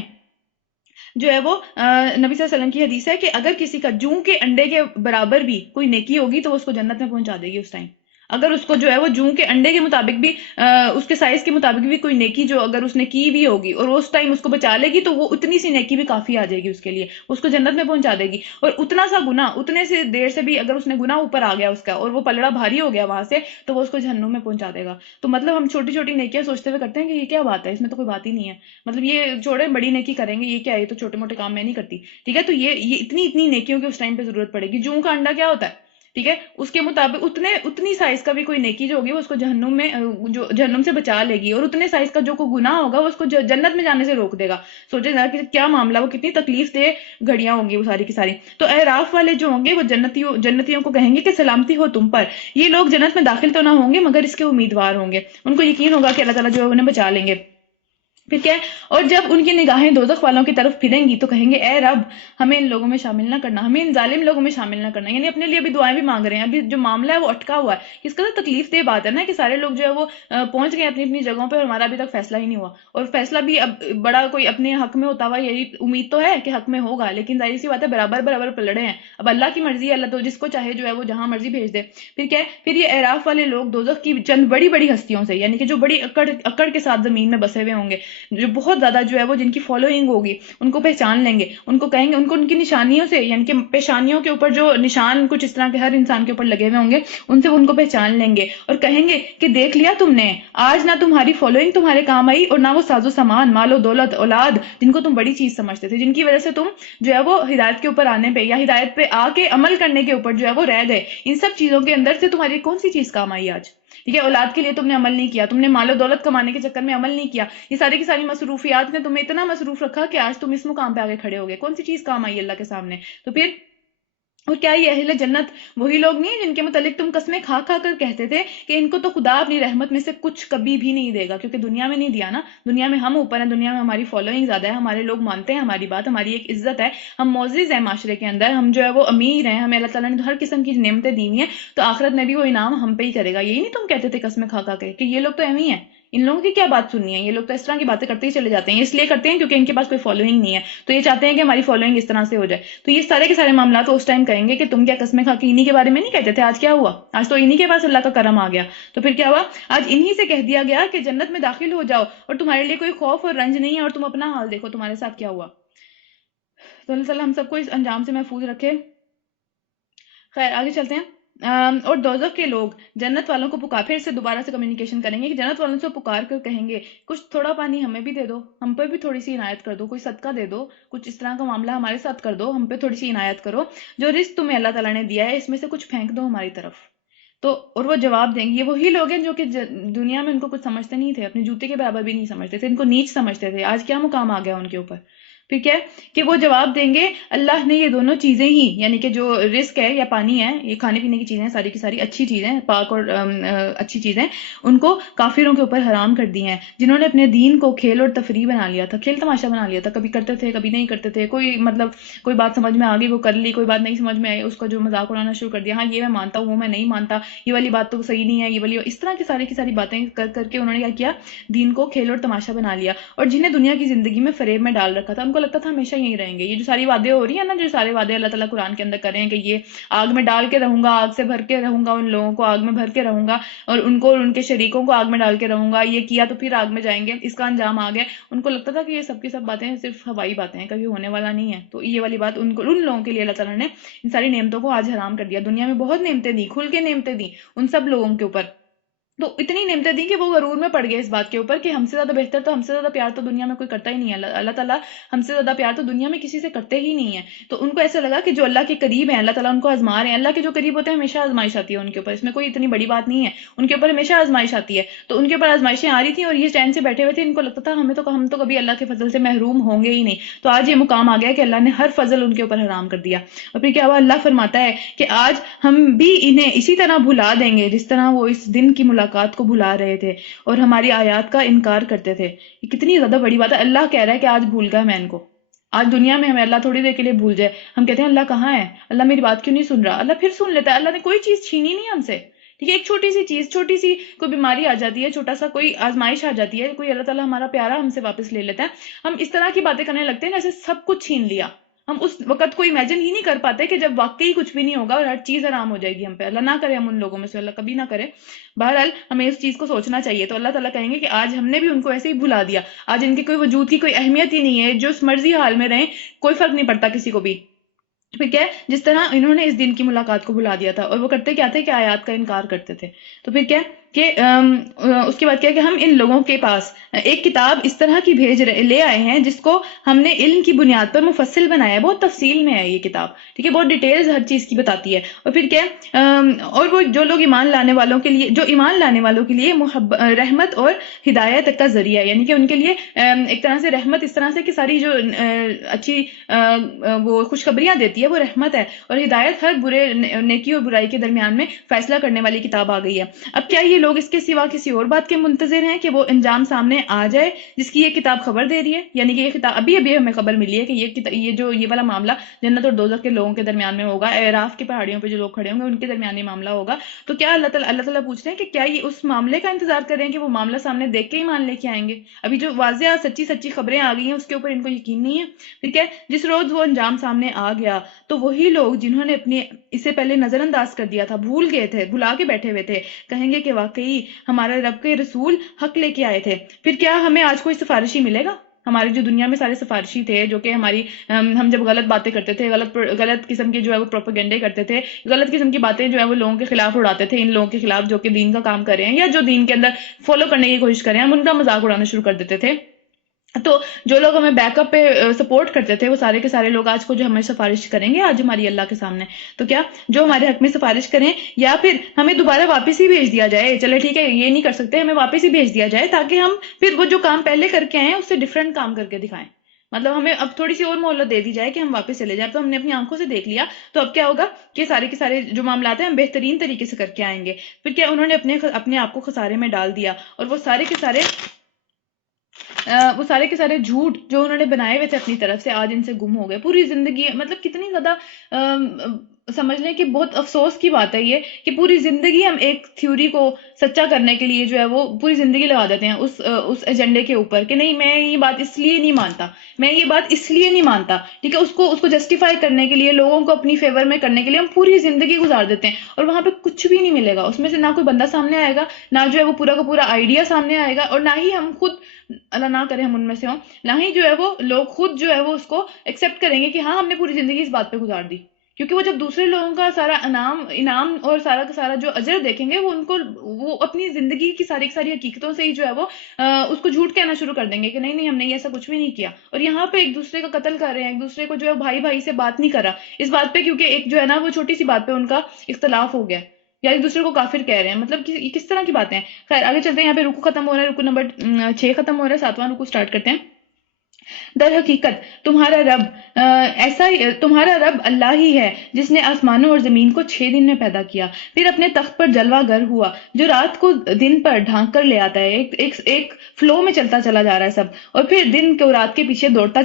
جو ہے وہ نبی صلی اللہ علیہ وسلم کی حدیث ہے کہ اگر کسی کا جوں کے انڈے کے برابر بھی کوئی نیکی ہوگی تو وہ اس کو جنت میں پہنچا دے گی اس ٹائم. اگر اس کو جو ہے وہ جوں کے انڈے کے مطابق بھی اس کے سائز کے مطابق بھی کوئی نیکی جو اگر اس نے کی بھی ہوگی اور اس ٹائم اس کو بچا لے گی تو وہ اتنی سی نیکی بھی کافی آ جائے گی اس کے لیے, اس کو جنت میں پہنچا دے گی. اور اتنا سا گناہ اتنے سے دیر سے بھی اگر اس نے گناہ اوپر آ گیا اس کا اور وہ پلڑا بھاری ہو گیا وہاں سے تو وہ اس کو جہنم میں پہنچا دے گا. تو مطلب ہم چھوٹی چھوٹی نیکیاں سوچتے ہوئے کرتے ہیں کہ یہ کیا بات ہے, اس میں تو کوئی بات ہی نہیں ہے, مطلب یہ چھوڑے بڑی نیکی کریں گے, یہ کیا ہے, یہ تو چھوٹے موٹے کام میں نہیں کرتی. ٹھیک ہے, تو یہ اتنی نیکیوں کی اس ٹائم پہ ضرورت پڑے گی. جوں کا انڈا کیا ہوتا ہے, ٹھیک ہے, اس کے مطابق اتنی سائز کا بھی کوئی نیکی جو ہوگی وہ اس کو جہنم میں جو جہنم سے بچا لے گی, اور اتنے سائز کا جو کوئی گناہ ہوگا وہ اس کو جنت میں جانے سے روک دے گا. سوچے ذرا کہ کیا معاملہ, وہ کتنی تکلیف دہ گھڑیاں ہوں گی وہ ساری کی ساری. تو اعراف والے جو ہوں گے وہ جنتیوں کو کہیں گے کہ سلامتی ہو تم پر, یہ لوگ جنت میں داخل تو نہ ہوں گے مگر اس کے امیدوار ہوں گے, ان کو یقین ہوگا کہ اللہ تعالیٰ جو ہے انہیں بچا لیں گے. پھر کیا ہے, اور جب ان کی نگاہیں دوزخ والوں کی طرف پھریں گی تو کہیں گے اے رب ہمیں ان لوگوں میں شامل نہ کرنا, ہمیں ان ظالم لوگوں میں شامل نہ کرنا. یعنی اپنے لیے ابھی دعائیں بھی مانگ رہے ہیں, ابھی جو معاملہ ہے وہ اٹکا ہوا ہے. اس کا تو تکلیف دہ بات ہے نا کہ سارے لوگ جو ہے وہ پہنچ گئے اپنی اپنی جگہوں پہ اور ہمارا ابھی تک فیصلہ ہی نہیں ہوا, اور فیصلہ بھی اب بڑا کوئی اپنے حق میں ہوتا ہوا یہی امید تو ہے کہ حق میں ہوگا, لیکن ظاہر سی بات ہے برابر برابر پلڑے ہیں. اب اللہ کی مرضی ہے, اللہ تو جس کو چاہے جو ہے وہ جہاں مرضی بھیج دے. پھر کیا ہے, پھر یہ اعراف والے لوگ دوزخ کی چند بڑی بڑی ہستیوں سے, یعنی کہ جو بڑی اکڑ کے ساتھ زمین میں بسے ہوئے ہوں گے, جو بہت زیادہ جو ہے وہ جن کی فالوئنگ ہوگی, ان کو پہچان لیں گے. ان کو کہیں گے, ان کو ان کی نشانیوں سے, یعنی کہ پیشانیوں کے اوپر جو نشان کچھ اس طرح کے ہر انسان کے اوپر لگے ہوئے ہوں گے, ان سے ان کو پہچان لیں گے اور کہیں گے کہ دیکھ لیا تم نے, آج نہ تمہاری فالوئنگ تمہارے کام آئی اور نہ وہ ساز و سامان, مال و دولت, اولاد, جن کو تم بڑی چیز سمجھتے تھے, جن کی وجہ سے تم جو ہے وہ ہدایت کے اوپر آنے پہ یا ہدایت پہ آ کے عمل کرنے کے اوپر جو ہے وہ رہ گئے. ان سب چیزوں کے اندر سے تمہاری کون سی چیز کام آئی آج؟ ٹھیک ہے, اولاد کے لیے تم نے عمل نہیں کیا, تم نے مال و دولت کمانے کے چکر میں عمل نہیں کیا, یہ ساری کی ساری مصروفیات نے تمہیں اتنا مصروف رکھا کہ آج تم اس مقام پہ آگے کھڑے ہو گئے. کون سی چیز کام آئی اللہ کے سامنے؟ تو پھر اور کیا یہ اہل جنت وہی لوگ نہیں ہیں جن کے متعلق تم قسمیں کھا کھا کر کہتے تھے کہ ان کو تو خدا اپنی رحمت میں سے کچھ کبھی بھی نہیں دے گا, کیونکہ دنیا میں نہیں دیا نا, دنیا میں ہم اوپر ہیں, دنیا میں ہماری فالوئنگ زیادہ ہے, ہمارے لوگ مانتے ہیں ہماری بات, ہماری ایک عزت ہے, ہم معزز ہیں معاشرے کے اندر, ہم جو ہے وہ امیر ہیں, ہمیں اللہ تعالیٰ نے ہر قسم کی نعمتیں دی ہیں, تو آخرت میں بھی وہ انعام ہم پہ ہی کرے گا. یہی نہیں تم کہتے تھے قسمیں کھا کھا کے کہ یہ لوگ تو ایویں ہیں, ان لوگوں کی کیا بات سننی ہے, یہ لوگ تو اس طرح کی باتیں کرتے ہی چلے جاتے ہیں, اس لیے کرتے ہیں کیونکہ ان کے پاس کوئی فالوئنگ نہیں ہے, تو یہ چاہتے ہیں کہ ہماری فالوئنگ اس طرح سے ہو جائے. تو یہ سارے کے سارے معاملات اس ٹائم کہیں گے کہ تم کیا قسمیں کھا کے انہی کے بارے میں نہیں کہتے تھے, آج کیا ہوا, آج تو انہی کے پاس اللہ کا کرم آ گیا. تو پھر کیا ہوا, آج انہی سے کہہ دیا گیا کہ جنت میں داخل ہو جاؤ اور تمہارے لیے کوئی خوف اور رنج نہیں ہے, اور تم اپنا حال دیکھو تمہارے ساتھ کیا ہوا. تو اللہ تعالیٰ ہم سب کو اس انجام سے محفوظ رکھے. خیر آگے چلتے ہیں. اور دوزخ کے لوگ جنت والوں کو پکار, پھر سے دوبارہ سے کمیونیکیشن کریں گے کہ جنت والوں سے پکار کر کہیں گے کچھ تھوڑا پانی ہمیں بھی دے دو, ہم پہ بھی تھوڑی سی عنایت کر دو, کوئی صدقہ دے دو, کچھ اس طرح کا معاملہ ہمارے ساتھ کر دو, ہم پہ تھوڑی سی عنایت کرو, جو رزق تمہیں اللہ تعالیٰ نے دیا ہے اس میں سے کچھ پھینک دو ہماری طرف. تو اور وہ جواب دیں گے, یہ وہی لوگ ہیں جو کہ دنیا میں ان کو کچھ سمجھتے نہیں تھے, اپنے جوتے کے برابر بھی نہیں سمجھتے تھے, ان کو نیچ سمجھتے تھے, آج کیا مقام آ گیا ان کے اوپر. پھر کیا ہے کہ وہ جواب دیں گے اللہ نے یہ دونوں چیزیں ہی, یعنی کہ جو رزق ہے یا پانی ہے, یہ کھانے پینے کی چیزیں ساری کی ساری اچھی چیزیں, پاک اور اچھی چیزیں, ان کو کافروں کے اوپر حرام کر دی ہیں, جنہوں نے اپنے دین کو کھیل اور تفریح بنا لیا تھا, کھیل تماشا بنا لیا تھا, کبھی کرتے تھے کبھی نہیں کرتے تھے, کوئی مطلب کوئی بات سمجھ میں آ گئی وہ کر لی, کوئی بات نہیں سمجھ میں آئی اس کا جو مذاق اڑانا شروع کر دیا, ہاں یہ میں مانتا ہوں وہ میں نہیں مانتا, یہ والی بات تو صحیح نہیں ہے, یہ والی, اس طرح کی ساری باتیں کر کر کے انہوں نے کیا کیا, دین کو کھیل اور تماشا بنا لیا. اور جنہیں دنیا کی زندگی میں فریب میں ڈال رکھا تھا, ان کو لگتا تھا ہمیشہ یہی رہیں گے. یہ جو ساری وعدے ہو رہی ہیں نا, جو سارے وعدے اللہ تعالیٰ قرآن کے اندر کر رہے ہیں کہ یہ آگ میں ڈال کے رہوں گا, آگ سے بھر کے رہوں گا, ان لوگوں کو آگ میں بھر کے رہوں گا, اور ان کو اور ان کے شریکوں کو آگ میں ڈال کے رہوں گا, یہ کیا تو پھر آگ میں جائیں گے, اس کا انجام آ گیا. ان کو لگتا تھا کہ یہ سب کی سب باتیں صرف ہوائی باتیں ہیں, کبھی ہونے والا نہیں ہے. تو یہ والی بات ان لوگوں کے لیے اللہ تعالیٰ نے ان ساری نعمتوں کو آج حرام کر دیا. دنیا میں بہت نعمتیں دی, کھل کے نعمتیں دی ان سب لوگوں کے اوپر, تو اتنی نعمتیں دی کہ وہ غرور میں پڑ گئے اس بات کے اوپر کہ ہم سے زیادہ بہتر تو, ہم سے زیادہ پیار تو دنیا میں کوئی کرتا ہی نہیں ہے, اللہ تعالیٰ ہم سے زیادہ پیار تو دنیا میں کسی سے کرتے ہی نہیں ہے. تو ان کو ایسا لگا کہ جو اللہ کے قریب ہیں اللہ تعالیٰ ان کو آزما رہے ہیں, اللہ کے جو قریب ہوتے ہیں ہمیشہ آزمائش آتی ہے ان کے اوپر, اس میں کوئی اتنی بڑی بات نہیں ہے, ان کے اوپر ہمیشہ آزمائش آتی ہے. تو ان کے اوپر آزمائشیں آ رہی تھیں اور یہ چین سے بیٹھے ہوئے تھے, ان کو لگتا تھا ہم تو کبھی اللہ کے فضل سے محروم ہوں گے ہی نہیں. تو آج یہ مقام آ گیا کہ اللہ نے ہر فضل ان کے اوپر حرام کر دیا. اور پھر کیا ہوا, اللہ فرماتا ہے کہ آج ہم بھی انہیں اسی طرح بھلا دیں گے جس طرح وہ اس دن کی ملاقات کو بھلا رہے تھے اور ہماری آیات کا انکار کرتے تھے. یہ کتنی زیادہ بڑی بات ہے. اللہ کہہ رہا ہے کہ آج بھول گیا میں ان کو. آج دنیا میں ہمیں اللہ تھوڑی دیر کے لیے بھول جائے, ہم کہتے ہیں اللہ کہاں ہے, اللہ میری بات کیوں نہیں سن رہا, اللہ پھر سن لیتا ہے. اللہ نے کوئی چیز چھینی نہیں ہم سے, ٹھیک ہے، ایک چھوٹی سی چیز، چھوٹی سی کوئی بیماری آ جاتی ہے، چھوٹا سا کوئی آزمائش آ جاتی ہے، کوئی اللہ تعالیٰ ہمارا پیارا ہم سے واپس لے لیتا ہے، ہم اس طرح کی باتیں کرنے لگتے ہیں جیسے سب کچھ چھین لیا. ہم اس وقت کو امیجن ہی نہیں کر پاتے کہ جب واقعی کچھ بھی نہیں ہوگا اور ہر چیز آرام ہو جائے گی ہم پہ. اللہ نہ کرے ہم ان لوگوں میں سے، اللہ کبھی نہ کرے. بہرحال ہمیں اس چیز کو سوچنا چاہیے. تو اللہ تعالیٰ کہیں گے کہ آج ہم نے بھی ان کو ایسے ہی بھلا دیا، آج ان کے کوئی وجود کی کوئی اہمیت ہی نہیں ہے، جو اس مرضی حال میں رہیں کوئی فرق نہیں پڑتا کسی کو بھی. پھر کیا ہے، جس طرح انہوں نے اس دن کی ملاقات کو بھلا دیا تھا، اور وہ کرتے کیا تھے کہ آیات کا انکار کرتے تھے. تو پھر کیا کہ اس کے بعد کیا کہ ہم ان لوگوں کے پاس ایک کتاب اس طرح کی لے آئے ہیں جس کو ہم نے علم کی بنیاد پر مفصل بنایا ہے. بہت تفصیل میں ہے یہ کتاب، ٹھیک ہے، بہت ڈیٹیلز ہر چیز کی بتاتی ہے. اور پھر کیا اور وہ جو لوگ ایمان لانے والوں کے لیے، جو ایمان لانے والوں کے لیے رحمت اور ہدایت کا ذریعہ ہے، یعنی کہ ان کے لیے ایک طرح سے رحمت اس طرح سے کہ ساری جو اچھی وہ خوشخبریاں دیتی ہے وہ رحمت ہے، اور ہدایت ہر برے نیکی اور برائی کے درمیان میں فیصلہ کرنے والی کتاب آ گئی ہے. اب کیا یہ لوگ اس کے سوا کسی اور بات کے منتظر ہیں کہ وہ انجام سامنے آ جائے جس کی یہ کتاب خبر دے رہی ہے؟ یعنی کہ یہ کتاب ابھی ہمیں خبر ملی ہے کہ یہ والا معاملہ جنت اور دوزخ کے لوگوں کے درمیان میں ہوگا، اعراف کی پہاڑیوں پہ جو لوگ کھڑے ہوں گے ان کے درمیان یہ معاملہ ہوگا. تو کیا اللہ تعالیٰ پوچھ رہے ہیں کہ کیا یہ اس معاملے کا انتظار کر رہے ہیں کہ وہ معاملہ سامنے دیکھ کے ہی مان لے کے آئیں گے؟ ابھی جو واضح سچی خبریں آ گئی ہیں اس کے اوپر ان کو یقین نہیں ہے. ٹھیک ہے، جس روز وہ انجام سامنے آ گیا تو وہی لوگ جنہوں نے اپنے اسے پہلے نظر انداز کر دیا تھا، بھول گئے تھے، بھلا کے بیٹھے ہوئے تھے، کہیں گے کہ واقعی ہمارے رب کے رسول حق لے کے آئے تھے. پھر کیا ہمیں آج کوئی سفارشی ملے گا؟ ہمارے جو دنیا میں سارے سفارشی تھے جو کہ ہماری ہم جب غلط باتیں کرتے تھے، غلط قسم کے جو ہے وہ پروپیگنڈے کرتے تھے، غلط قسم کی باتیں جو ہے وہ لوگوں کے خلاف اڑاتے تھے، ان لوگوں کے خلاف جو کہ دین کا کام کر رہے ہیں یا جو دین کے اندر فالو کرنے کی کوشش کر رہے ہیں، ہم ان کا مذاق اڑانا شروع کر دیتے تھے. تو جو لوگ ہمیں بیک اپ پہ سپورٹ کرتے تھے وہ سارے کے سارے لوگ آج کو جو ہمیں سفارش کریں گے آج ہماری اللہ کے سامنے، تو کیا جو ہمارے حق میں سفارش کریں یا پھر ہمیں دوبارہ واپس ہی بھیج دیا جائے. چلے ٹھیک ہے، یہ نہیں کر سکتے، ہمیں واپس ہی بھیج دیا جائے تاکہ ہم پھر وہ جو کام پہلے کر کے آئے ہیں اس سے ڈفرینٹ کام کر کے دکھائیں. مطلب ہمیں اب تھوڑی سی اور مہلت دے دی جائے کہ ہم واپس چلے جائیں. تو ہم نے اپنی آنکھوں سے دیکھ لیا، تو اب کیا ہوگا کہ سارے کے سارے جو معاملات ہیں ہم بہترین طریقے سے کر کے آئیں گے. پھر کیا انہوں نے اپنے آپ کو خسارے میں ڈال دیا، اور وہ سارے کے سارے جھوٹ جو انہوں نے بنائے ہوئے تھے اپنی طرف سے آج ان سے گم ہو گئے. پوری زندگی، مطلب کتنی زیادہ سمجھ لیں کہ بہت افسوس کی بات ہے یہ کہ پوری زندگی ہم ایک تھیوری کو سچا کرنے کے لیے جو ہے وہ پوری زندگی لگا دیتے ہیں اس ایجنڈے کے اوپر کہ نہیں میں یہ بات اس لیے نہیں مانتا، میں یہ بات اس لیے نہیں مانتا. ٹھیک ہے، اس کو جسٹیفائی کرنے کے لیے، لوگوں کو اپنی فیور میں کرنے کے لیے ہم پوری زندگی گزار دیتے ہیں، اور وہاں پہ کچھ بھی نہیں ملے گا. اس میں سے نہ کوئی بندہ سامنے آئے گا، نہ جو ہے وہ پورا کا پورا آئیڈیا سامنے آئے گا، اور نہ ہی ہم خود، اللہ نہ کرے ہم ان میں سے ہوں، نہ ہی جو ہے وہ لوگ خود جو ہے وہ اس کو ایکسیپٹ کریں گے کہ ہاں ہم نے پوری زندگی اس بات پہ گزار دی. کیونکہ وہ جب دوسرے لوگوں کا سارا انعام اور سارا کا سارا جو اجر دیکھیں گے وہ اپنی زندگی کی ساری حقیقتوں سے ہی جو ہے وہ اس کو جھوٹ کہنا شروع کر دیں گے کہ نہیں ہم نے ایسا کچھ بھی نہیں کیا. اور یہاں پہ ایک دوسرے کا قتل کر رہے ہیں، ایک دوسرے کو جو ہے بھائی سے بات نہیں کر رہا اس بات پہ، کیونکہ ایک جو ہے نا وہ چھوٹی سی بات پہ ان کا اختلاف ہو گیا، یا ایک دوسرے کو کافر کہہ رہے ہیں. مطلب یہ کس طرح کی باتیں ہیں. خیر آگے چلتے ہیں، یہاں پہ رکو ختم ہو رہا ہے، رکو نمبر 6 ختم ہو رہا ہے، 7واں رکو سٹارٹ کرتے ہیں. در حقیقت تمہارا رب اللہ ہی ہے جس نے آسمانوں اور زمین کو 6 دن میں پیدا کیا، پھر اپنے تخت پر جلوہ گر ہوا، جو رات کو دن پر ڈھانک کر لے آتا ہے، ایک فلو میں چلتا چلا جا رہا ہے سب، اور پھر دن کو رات کے پیچھے دوڑاتا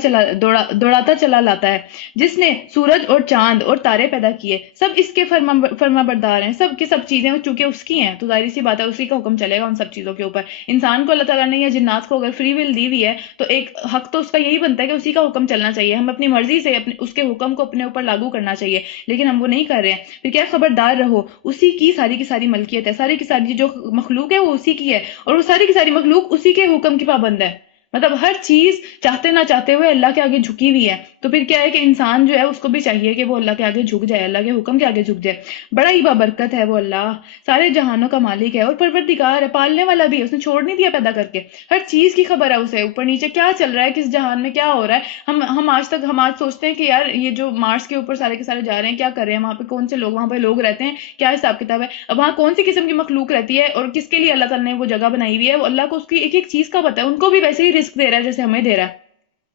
چلا لاتا ہے، جس نے سورج اور چاند اور تارے پیدا کیے، سب اس کے فرما بردار ہیں. سب کی سب چیزیں چونکہ اس کی ہیں تو ظاہر سی بات ہے اسی کا حکم چلے گا ان سب چیزوں کے اوپر. انسان کو اللہ تعالیٰ نے یا جنات کو اگر فری ول دی ہوئی ہے تو ایک حق تو اس کا یہی بنتا ہے کہ اسی کا حکم چلنا چاہیے، ہم اپنی مرضی سے اس کے حکم کو اپنے اوپر لاگو کرنا چاہیے، لیکن ہم وہ نہیں کر رہے ہیں. پھر کیا خبردار رہو، اسی کی ساری ملکیت ہے، ساری کی ساری جو مخلوق ہے وہ اسی کی ہے، اور وہ ساری کی ساری مخلوق اسی کے حکم کی پابند ہے. مطلب ہر چیز چاہتے نہ چاہتے ہوئے اللہ کے آگے جھکی ہوئی ہے. تو پھر کیا ہے کہ انسان جو ہے اس کو بھی چاہیے کہ وہ اللہ کے آگے جھک جائے، اللہ کے حکم کے آگے جھک جائے. بڑا ہی بابرکت ہے وہ اللہ، سارے جہانوں کا مالک ہے اور پروردگار ہے، پالنے والا بھی ہے، اس نے چھوڑ نہیں دیا پیدا کر کے، ہر چیز کی خبر ہے اسے، اوپر نیچے کیا چل رہا ہے، کس جہان میں کیا ہو رہا ہے. ہم آج سوچتے ہیں کہ یار یہ جو مارس کے اوپر سارے کے سارے جا رہے ہیں کیا کر رہے ہیں، وہاں پہ کون سے لوگ، وہاں پہ لوگ رہتے ہیں، کیا حساب کتاب ہے، اب وہاں کون سی قسم کی مخلوق رہتی ہے اور کس کے لیے اللہ تعالیٰ نے وہ جگہ بنائی ہوئی ہے، وہ اللہ کو اس کی ایک ایک چیز کا پتہ ہے، ان کو بھی ویسے ہی رزق دے رہا ہے جیسے ہمیں دے رہا ہے.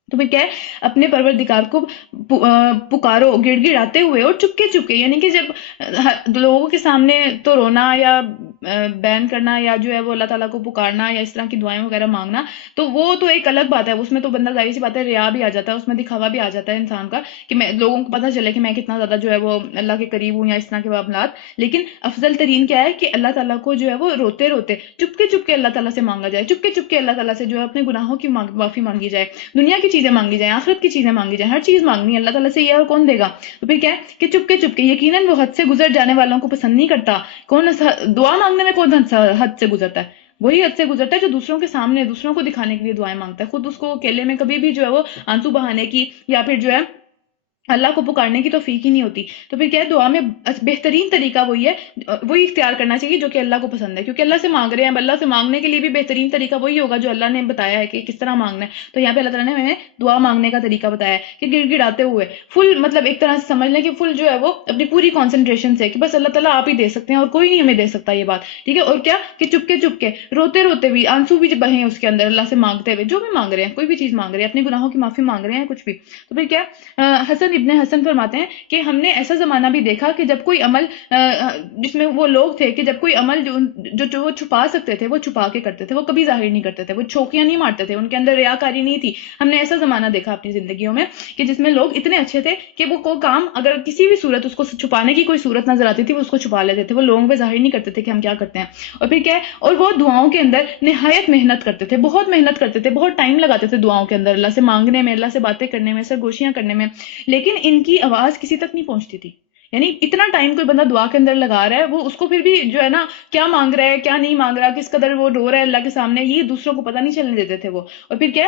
تو پھر کیا ہے، اپنے پروردگار کو پکارو گڑ گڑاتے ہوئے اور چپکے چپکے، یعنی کہ جب لوگوں کے سامنے تو رونا یا بین کرنا یا جو ہے وہ اللہ تعالیٰ کو پکارنا یا اس طرح کی دعائیں وغیرہ مانگنا، تو وہ تو ایک الگ بات ہے، اس میں تو بندہ ظاہر سی بات ہے ریا بھی آ جاتا ہے، اس میں دکھاوا بھی آ جاتا ہے انسان کا کہ میں لوگوں کو پتہ چلے کہ میں کتنا زیادہ جو ہے وہ اللہ کے قریب ہوں یا اس طرح کے معاملات. لیکن افضل ترین کیا ہے کہ اللہ تعالیٰ کو جو ہے وہ روتے روتے چپ کے اللہ تعالیٰ سے مانگا جائے، چپ کے اللہ تعالیٰ سے جو ہے اپنے گناہوں کی معافی مانگی جائے، دنیا کی چیزیں مانگی جائیں، آخرت کی چیزیں مانگی جائیں، ہر چیز مانگنی ہے اللہ تعالیٰ سے، یہ اور کون دے گا؟ تو پھر کیا ہے کہ چپ کے یقیناً وہ حد سے گزر جانے والوں کو پسند نہیں کرتا. کون دعا مانگنے میں کون حد سے گزرتا ہے؟ وہی حد سے گزرتا ہے جو دوسروں کے سامنے دوسروں کو دکھانے کے لیے دعائیں مانگتا ہے، خود اس کو اکیلے میں کبھی بھی جو ہے وہ آنسو بہانے کی یا پھر جو ہے اللہ کو پکارنے کی توفیق ہی نہیں ہوتی. تو پھر کیا ہے دعا میں بہترین طریقہ وہی ہے، وہی اختیار کرنا چاہیے جو کہ اللہ کو پسند ہے، کیونکہ اللہ سے مانگ رہے ہیں، اللہ سے مانگنے کے لیے بھی بہترین طریقہ وہی ہوگا جو اللہ نے بتایا ہے کہ کس طرح مانگنا ہے. تو یہاں پہ اللہ تعالیٰ نے ہمیں دعا مانگنے کا طریقہ بتایا ہے کہ گڑ گڑاتے ہوئے فل، مطلب ایک طرح سے سمجھ لیں کہ فل جو ہے وہ اپنی پوری کانسنٹریشن سے کہ بس اللہ تعالیٰ آپ ہی دے سکتے ہیں اور کوئی نہیں ہمیں دے سکتا، یہ بات ٹھیک ہے. اور کیا کہ چپ کے روتے روتے بھی آنسو بھی بہیں اس کے اندر اللہ سے مانگتے ہوئے جو بھی مانگ رہے ہیں، کوئی بھی چیز مانگ رہے ہیں، اپنے گناہوں کی معافی مانگ رہے ہیں، کچھ بھی. تو پھر کیا حسن ابن حسن فرماتے ہیں کہ ہم نے ایسا زمانہ بھی دیکھا کہ جب کوئی عمل جس میں وہ لوگ تھے کہ جب کوئی عمل جو وہ چھپا سکتے تھے وہ چھپا کے کرتے تھے، وہ کبھی ظاہر نہیں کرتے تھے، وہ چھوکیاں نہیں مارتے تھے، ان کے اندر ریاکاری نہیں تھی. ہم نے ایسا زمانہ دیکھا اپنی زندگیوں میں کہ جس میں لوگ اتنے اچھے تھے کہ وہ کوئی کام اگر کسی بھی صورت اس کو چھپانے کی کوئی صورت نظر آتی تھی وہ اس کو چھپا لیتے تھے، وہ لوگوں پہ ظاہر نہیں کرتے تھے کہ ہم کیا کرتے ہیں. اور پھر کیا ہے اور وہ دعاؤں کے اندر نہایت محنت کرتے تھے، بہت محنت کرتے تھے، بہت ٹائم لگاتے تھے دعاؤں کے اندر، اللہ سے مانگنے میں، اللہ سے باتیں کرنے میں، سرگوشیاں کرنے میں، لیکن ان کی آواز کسی تک نہیں پہنچتی تھی. یعنی اتنا ٹائم کوئی بندہ دعا کے اندر لگا رہا ہے، وہ اس کو پھر بھی جو ہے نا کیا مانگ رہا ہے کیا نہیں مانگ رہا، کس قدر وہ رو رہا ہے اللہ کے سامنے، یہ دوسروں کو پتہ نہیں چلنے دیتے تھے وہ. اور پھر کیا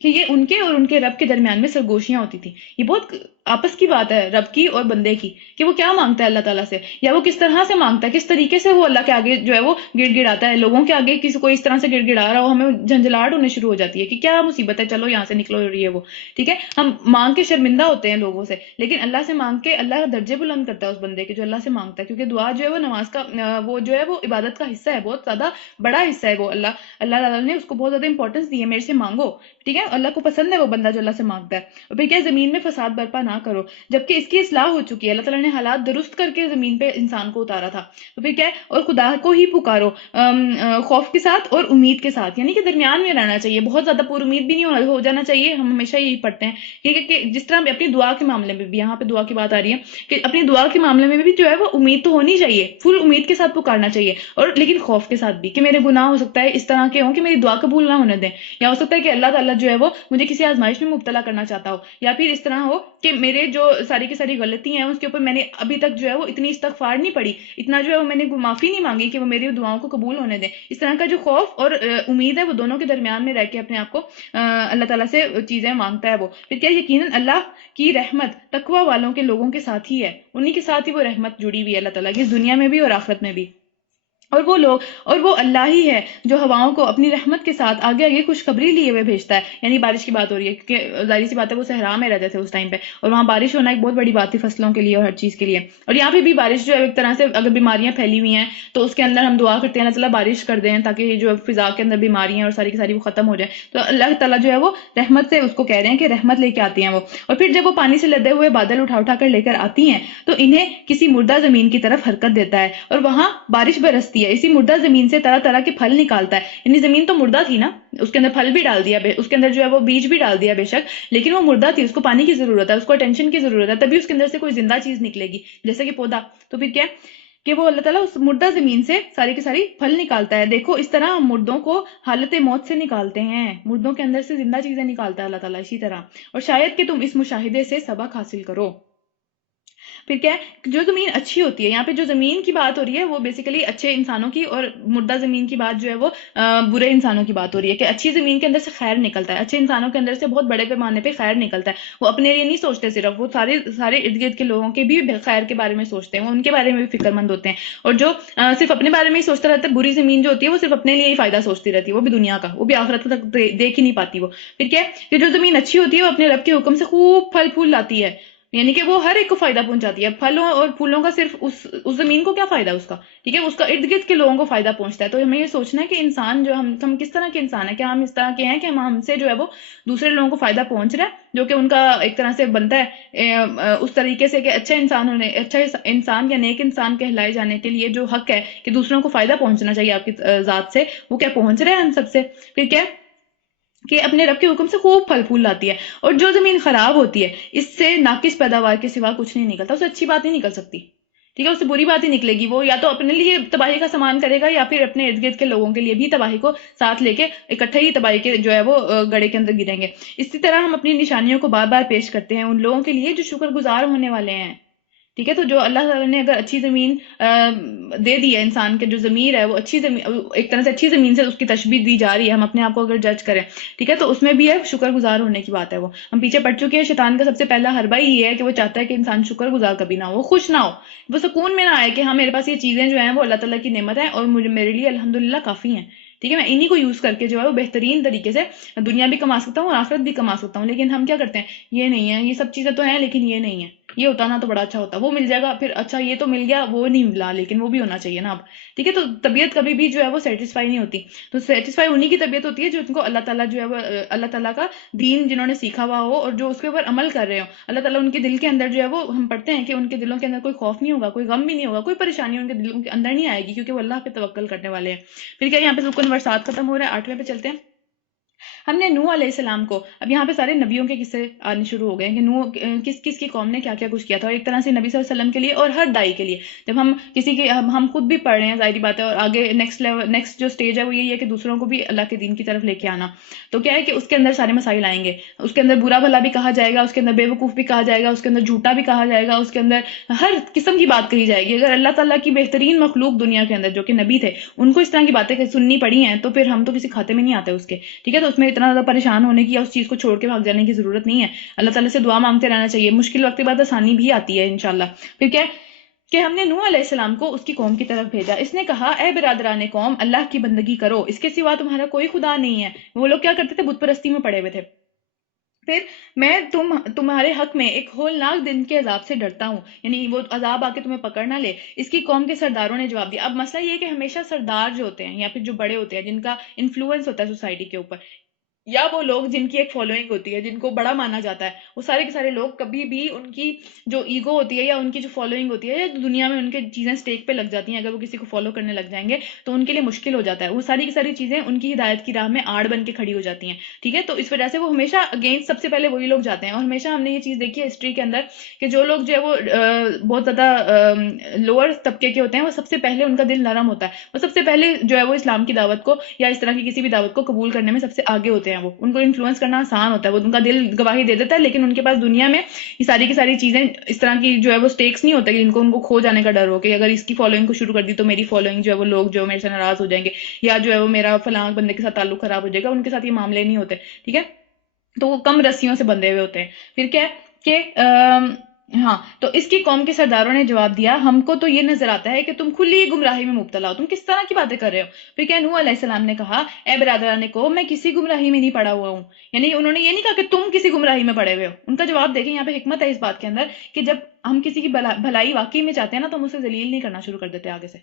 کہ یہ ان کے اور ان کے رب کے درمیان میں سرگوشیاں ہوتی تھی. یہ بہت آپس کی بات ہے رب کی اور بندے کی کہ وہ کیا مانگتا ہے اللہ تعالیٰ سے، یا وہ کس طرح سے مانگتا ہے، کس طریقے سے وہ اللہ کے آگے جو ہے وہ گڑ گڑاتا ہے. لوگوں کے آگے کسی کو اس طرح سے گڑ گڑا رہا ہو ہمیں جھنجھلاہٹ ہونے شروع ہو جاتی ہے کہ کیا مصیبت ہے، چلو یہاں سے نکلو رہی ہے وہ ٹھیک ہے. ہم مانگ کے شرمندہ ہوتے ہیں لوگوں سے، لیکن اللہ سے مانگ کے اللہ درجے بلند کرتا ہے اس بندے کے جو اللہ سے مانگتا ہے، کیونکہ دعا جو ہے وہ نماز کا وہ جو ہے وہ عبادت کا حصہ ہے، بہت زیادہ بڑا حصہ ہے وہ. اللہ تعالیٰ نے اس کو بہت زیادہ امپورٹنس دی ہے، میرے سے مانگو ٹھیک ہے. اللہ کو پسند ہے وہ بندہ جو اللہ سے مانگتا ہے. اور پھر کیا زمین میں فساد برپا نہ کرو، جبکہ اس کی اصلاح ہو چکی ہے، اللہ تعالیٰ نے حالات درست کر کے زمین پہ انسان کو اتارا تھا. تو پھر کیا ہے اور خدا کو ہی پکارو خوف کے ساتھ اور امید کے ساتھ، یعنی کہ درمیان میں رہنا چاہیے، بہت زیادہ پر امید بھی نہیں ہو جانا چاہیے. ہم ہمیشہ یہی پڑھتے ہیں کہ جس طرح اپنی دعا کے معاملے میں بھی، یہاں پہ دعا کی بات آ رہی ہے کہ اپنی دعا کے معاملے میں بھی جو ہے وہ امید تو ہونی چاہیے، فل امید کے ساتھ پکارنا چاہیے، اور لیکن خوف کے ساتھ بھی کہ میرے گناہ ہو سکتا ہے اس طرح کے ہوں کہ میری دعا قبول نہ ہونے دیں، یا ہو سکتا ہے کہ اللہ تعالیٰ جو ہے وہ مجھے کسی آزمائش میں مبتلا کرنا چاہتا ہو، یا پھر اس طرح ہو کہ میرے جو ساری کی ساری غلطی ہیں اس کے اوپر میں نے ابھی تک جو ہے وہ اتنی استغفار نہیں پڑی، اتنا جو ہے وہ میں نے معافی نہیں مانگی کہ وہ میری دعاؤں کو قبول ہونے دیں. اس طرح کا جو خوف اور امید ہے وہ دونوں کے درمیان میں رہ کے اپنے آپ کو اللہ تعالیٰ سے چیزیں مانگتا ہے وہ. پھر کیا یقیناً اللہ کی رحمت تقوی والوں کے لوگوں کے ساتھ ہی ہے، انہی کے ساتھ ہی وہ رحمت جڑی ہوئی ہے اللہ تعالیٰ کی، اس دنیا میں بھی اور آخرت میں بھی. اور وہ لوگ اور وہ اللہ ہی ہے جو ہواؤں کو اپنی رحمت کے ساتھ آگے آگے خوشخبری لیے ہوئے بھیجتا ہے. یعنی بارش کی بات ہو رہی ہے کہ ظاہر سی بات ہے وہ صحرا میں رہتے تھے اس ٹائم پہ، اور وہاں بارش ہونا ایک بہت بڑی بات تھی فصلوں کے لیے اور ہر چیز کے لیے. اور یہاں پہ بھی بارش جو ہے ایک طرح سے اگر بیماریاں پھیلی ہوئی ہیں تو اس کے اندر ہم دعا کرتے ہیں اللہ تعالیٰ بارش کر دیں تاکہ جو فضا کے اندر بیماریاں ہیں اور ساری کی ساری وہ ختم ہو جائیں. تو اللہ تعالیٰ جو ہے وہ رحمت سے اس کو کہہ رہے ہیں کہ رحمت لے کے آتی ہیں وہ. اور پھر جب وہ پانی سے لدے ہوئے بادل اٹھا کر لے کر آتی ہیں تو انہیں کسی مردہ زمین کی طرف حرکت دیتا ہے اور وہاں بارش برستی ہے. اسی مردہ زمین سے طرح طرح کے پھل نکالتا ہے. یعنی زمین تو مردہ تھی نا، اس کے اندر پھل بھی ڈال دیا، اس کے اندر جو ہے وہ بیج بھی ڈال دیا بے شک، لیکن وہ مردہ تھی، اس کو پانی کی ضرورت ہے، اس کو اٹینشن کی ضرورت ہے، تبھی اس کے اندر سے کوئی زندہ چیز نکلے گی جیسے کہ پودا. تو پھر کیا کہ وہ اللہ تعالیٰ اس مردہ زمین سے ساری کی ساری پھل نکالتا ہے. دیکھو اس طرح ہم مردوں کو حالت موت سے نکالتے ہیں، مردوں کے اندر سے زندہ چیزیں نکالتا ہے اللہ تعالیٰ اسی طرح. اور شاید کہ تم اس مشاہدے سے سبق حاصل کرو. پھر کیا ہے جو زمین اچھی ہوتی ہے، یہاں پہ جو زمین کی بات ہو رہی ہے وہ بیسیکلی اچھے انسانوں کی، اور مردہ زمین کی بات جو ہے وہ برے انسانوں کی بات ہو رہی ہے کہ اچھی زمین کے اندر سے خیر نکلتا ہے، اچھے انسانوں کے اندر سے بہت بڑے پیمانے پہ خیر نکلتا ہے. وہ اپنے لیے نہیں سوچتے صرف، وہ سارے ارد گرد کے لوگوں کے بھی خیر کے بارے میں سوچتے ہیں، وہ ان کے بارے میں بھی فکر مند ہوتے ہیں. اور جو صرف اپنے بارے میں ہی سوچتا رہتا ہے، بری زمین جو ہوتی ہے وہ صرف اپنے لیے ہی فائدہ سوچتی رہتی ہے، وہ بھی دنیا کا، وہ بھی آخرت تک دیکھ ہی نہیں پاتی وہ. پھر کیا کہ جو زمین اچھی ہوتی ہے وہ اپنے رب کے حکم سے خوب پھل پھول لاتی ہے، یعنی کہ وہ ہر ایک کو فائدہ پہنچاتی ہے. پھلوں اور پھولوں کا صرف اس زمین کو کیا فائدہ اس کا، ٹھیک ہے، اس کا ارد گرد کے لوگوں کو فائدہ پہنچتا ہے. تو ہمیں یہ سوچنا ہے کہ انسان جو ہم کس طرح کے انسان ہیں. کیا ہم اس طرح کے ہیں کہ ہم سے جو ہے وہ دوسرے لوگوں کو فائدہ پہنچ رہا ہے، جو کہ ان کا ایک طرح سے بنتا ہے اس طریقے سے کہ اچھا انسان یا نیک انسان کہلائے جانے کے لیے جو حق ہے کہ دوسروں کو فائدہ پہنچنا چاہیے آپ کی ذات سے، وہ کیا پہنچ رہا ہے ہم سب سے. پھر کیا کہ اپنے رب کے حکم سے خوب پھل پھول لاتی ہے. اور جو زمین خراب ہوتی ہے اس سے ناقص پیداوار کے سوا کچھ نہیں نکلتا، اسے اچھی بات نہیں نکل سکتی، ٹھیک ہے، اس سے بری بات ہی نکلے گی. وہ یا تو اپنے لیے تباہی کا سامان کرے گا یا پھر اپنے ارد گرد کے لوگوں کے لیے بھی تباہی کو ساتھ لے کے اکٹھے ہی تباہی کے جو ہے وہ گڑے کے اندر گریں گے. اسی طرح ہم اپنی نشانیوں کو بار بار پیش کرتے ہیں ان لوگوں کے لیے جو شکر گزار ہونے والے ہیں، ٹھیک ہے. تو جو اللہ تعالیٰ نے اگر اچھی زمین دے دی ہے، انسان کے جو ضمیر ہے وہ اچھی زمین، ایک طرح سے اچھی زمین سے اس کی تشبیہ دی جا رہی ہے، ہم اپنے آپ کو اگر جج کریں، ٹھیک ہے، تو اس میں بھی ہے شکر گزار ہونے کی بات ہے. وہ ہم پیچھے پڑ چکے ہیں. شیطان کا سب سے پہلا حربہ ہی یہ ہے کہ وہ چاہتا ہے کہ انسان شکر گزار کبھی نہ ہو، خوش نہ ہو، وہ سکون میں نہ آئے کہ ہاں میرے پاس یہ چیزیں جو ہیں وہ اللہ تعالیٰ کی نعمت ہیں اور میرے لیے الحمدللہ کافی ہیں، ٹھیک ہے، میں انہی کو یوز کر کے جو ہے وہ بہترین طریقے سے دنیا بھی کما سکتا ہوں اور آخرت بھی کما سکتا ہوں. لیکن ہم کیا کرتے ہیں، یہ نہیں ہے، یہ سب چیزیں تو ہیں لیکن یہ نہیں ہے، یہ ہوتا نا تو بڑا اچھا ہوتا، وہ مل جائے گا، پھر اچھا یہ تو مل گیا، وہ نہیں ملا لیکن وہ بھی ہونا چاہیے نا اب، ٹھیک ہے. تو طبیعت کبھی بھی جو ہے وہ سیٹسفائی نہیں ہوتی. تو سیٹسفائی انہی کی طبیعت ہوتی ہے جو ان کو اللہ تعالیٰ جو ہے وہ اللہ تعالیٰ کا دین جنہوں نے سیکھا ہوا ہو اور جو اس کے اوپر عمل کر رہے ہو. اللہ تعالیٰ ان کے دل کے اندر جو ہے وہ ہم پڑھتے ہیں کہ ان کے دلوں کے اندر کوئی خوف نہیں ہوگا، کوئی غم بھی نہیں ہوگا، کوئی پریشانی ان کے دلوں کے اندر نہیں آئے گی کیونکہ وہ اللہ پہ توکل کرنے والے ہیں. پھر کیا یہاں پہ رکن نمبر 7 ختم ہو رہا ہے، 8ویں پہ چلتے ہیں. ہم نے نوح علیہ السلام کو، اب یہاں پہ سارے نبیوں کے قصے آنے شروع ہو گئے ہیں کہ نوح کس کس کی قوم نے کیا کیا کچھ کیا تھا، اور ایک طرح سے نبی صلی اللہ علیہ وسلم کے لیے اور ہر دائی کے لیے. جب ہم کسی کے ہم خود بھی پڑھ رہے ہیں ظاہری بات ہے، اور آگے نیکسٹ جو سٹیج ہے وہ یہی ہے کہ دوسروں کو بھی اللہ کے دین کی طرف لے کے آنا. تو کیا ہے کہ اس کے اندر سارے مسائل آئیں گے، اس کے اندر برا بھلا بھی کہا جائے گا، اس کے اندر بے وقوف بھی کہا جائے گا، اس کے اندر جھوٹا بھی کہا جائے گا، اس کے اندر ہر قسم کی بات کہی جائے گی. اگر اللہ تعالیٰ کی بہترین مخلوق دنیا کے اندر جو کہ نبی تھے ان کو اس طرح کی باتیں سننی پڑی ہیں تو پھر ہم تو کسی کھاتے میں نہیں آتے اس کے، ٹھیک ہے. تو اس میں اتنا زیادہ پریشان ہونے کی یا اس چیز کو چھوڑ کے بھاگ جانے کی ضرورت نہیں ہے. اللہ تعالیٰ سے دعا مانگتے رہنا چاہیے، مشکل وقت کے بعد آسانی بھی آتی ہے انشاءاللہ. پھر کیا کہ ہم نے نوح علیہ السلام کو اس کی قوم کی طرف بھیجا. اس نے کہا اے برادران قوم، اللہ کی بندگی کرو، اس کے سوا تمہارا کوئی خدا نہیں ہے. وہ لوگ کیا کرتے تھے، بت پرستی میں پڑے ہوئے تھے. پھر میں تمہارے حق میں ایک ہولناک دن کے عذاب سے ڈرتا ہوں، یعنی وہ عذاب آ کے تمہیں پکڑ نہ لے. اس کی قوم کے سرداروں نے جواب دیا. اب مسئلہ یہ ہے کہ ہمیشہ سردار جو ہوتے ہیں یا پھر جو بڑے ہوتے ہیں جن کا انفلوئنس ہوتا ہے سوسائٹی کے اوپر، یا وہ لوگ جن کی ایک فالوئنگ ہوتی ہے، جن کو بڑا مانا جاتا ہے، وہ سارے کے سارے لوگ کبھی بھی ان کی جو ایگو ہوتی ہے یا ان کی جو فالوئنگ ہوتی ہے یا دنیا میں ان کے چیزیں سٹیک پہ لگ جاتی ہیں، اگر وہ کسی کو فالو کرنے لگ جائیں گے تو ان کے لیے مشکل ہو جاتا ہے. وہ ساری کی ساری چیزیں ان کی ہدایت کی راہ میں آڑ بن کے کھڑی ہو جاتی ہیں، ٹھیک ہے. تو اس وجہ سے وہ ہمیشہ اگینسٹ سب سے پہلے وہی لوگ جاتے ہیں. اور ہمیشہ ہم نے یہ چیز دیکھی ہے ہسٹری کے اندر کہ جو لوگ جو ہے وہ بہت زیادہ لوور طبقے کے ہوتے ہیں، وہ سب سے پہلے ان کا دل نرم ہوتا ہے، وہ سب سے پہلے جو ہے وہ اسلام کی دعوت کو یا اس طرح کی کسی بھی دعوت کو قبول کرنے میں سب سے آگے ہوتے ہیں. وہ ان کو انفلوئنس کرنا آسان ہوتا ہے، وہ ان کا دل گواہی دے دیتا ہے، لیکن ان کے پاس دنیا میں یہ ساری کی ساری چیزیں اس طرح کی جو ہے وہ سٹیکس نہیں ہوتے کہ ان کو کھو جانے کا ڈر ہو کہ اگر اس کی فالوئنگ کو شروع کر دی تو میری فالوئنگ جو ہے وہ لوگ جو میرے سے ناراض ہو جائیں گے، یا جو ہے وہ میرا فلاں بندے کے ساتھ تعلق خراب ہو جائے گا. ان کے ساتھ یہ معاملے نہیں ہوتے، ٹھیک ہے. تو وہ کم رسیوں سے بندھے ہوئے ہوتے ہیں. پھر کیا ہے کہ ہاں، تو اس کی قوم کے سرداروں نے جواب دیا ہم کو تو یہ نظر آتا ہے کہ تم کھلی گمراہی میں مبتلا ہو، تم کس طرح کی باتیں کر رہے ہو. پھر کیا نوح علیہ السلام نے کہا اے برادران قوم، میں کسی گمراہی میں نہیں پڑا ہوا ہوں. یعنی انہوں نے یہ نہیں کہا کہ تم کسی گمراہی میں پڑے ہوئے ہو. ان کا جواب دیکھیں، یہاں پہ حکمت ہے اس بات کے اندر کہ جب ہم کسی کی بھلائی واقعی میں چاہتے ہیں نا تو ہم اسے ذلیل نہیں کرنا شروع کر دیتے آگے سے.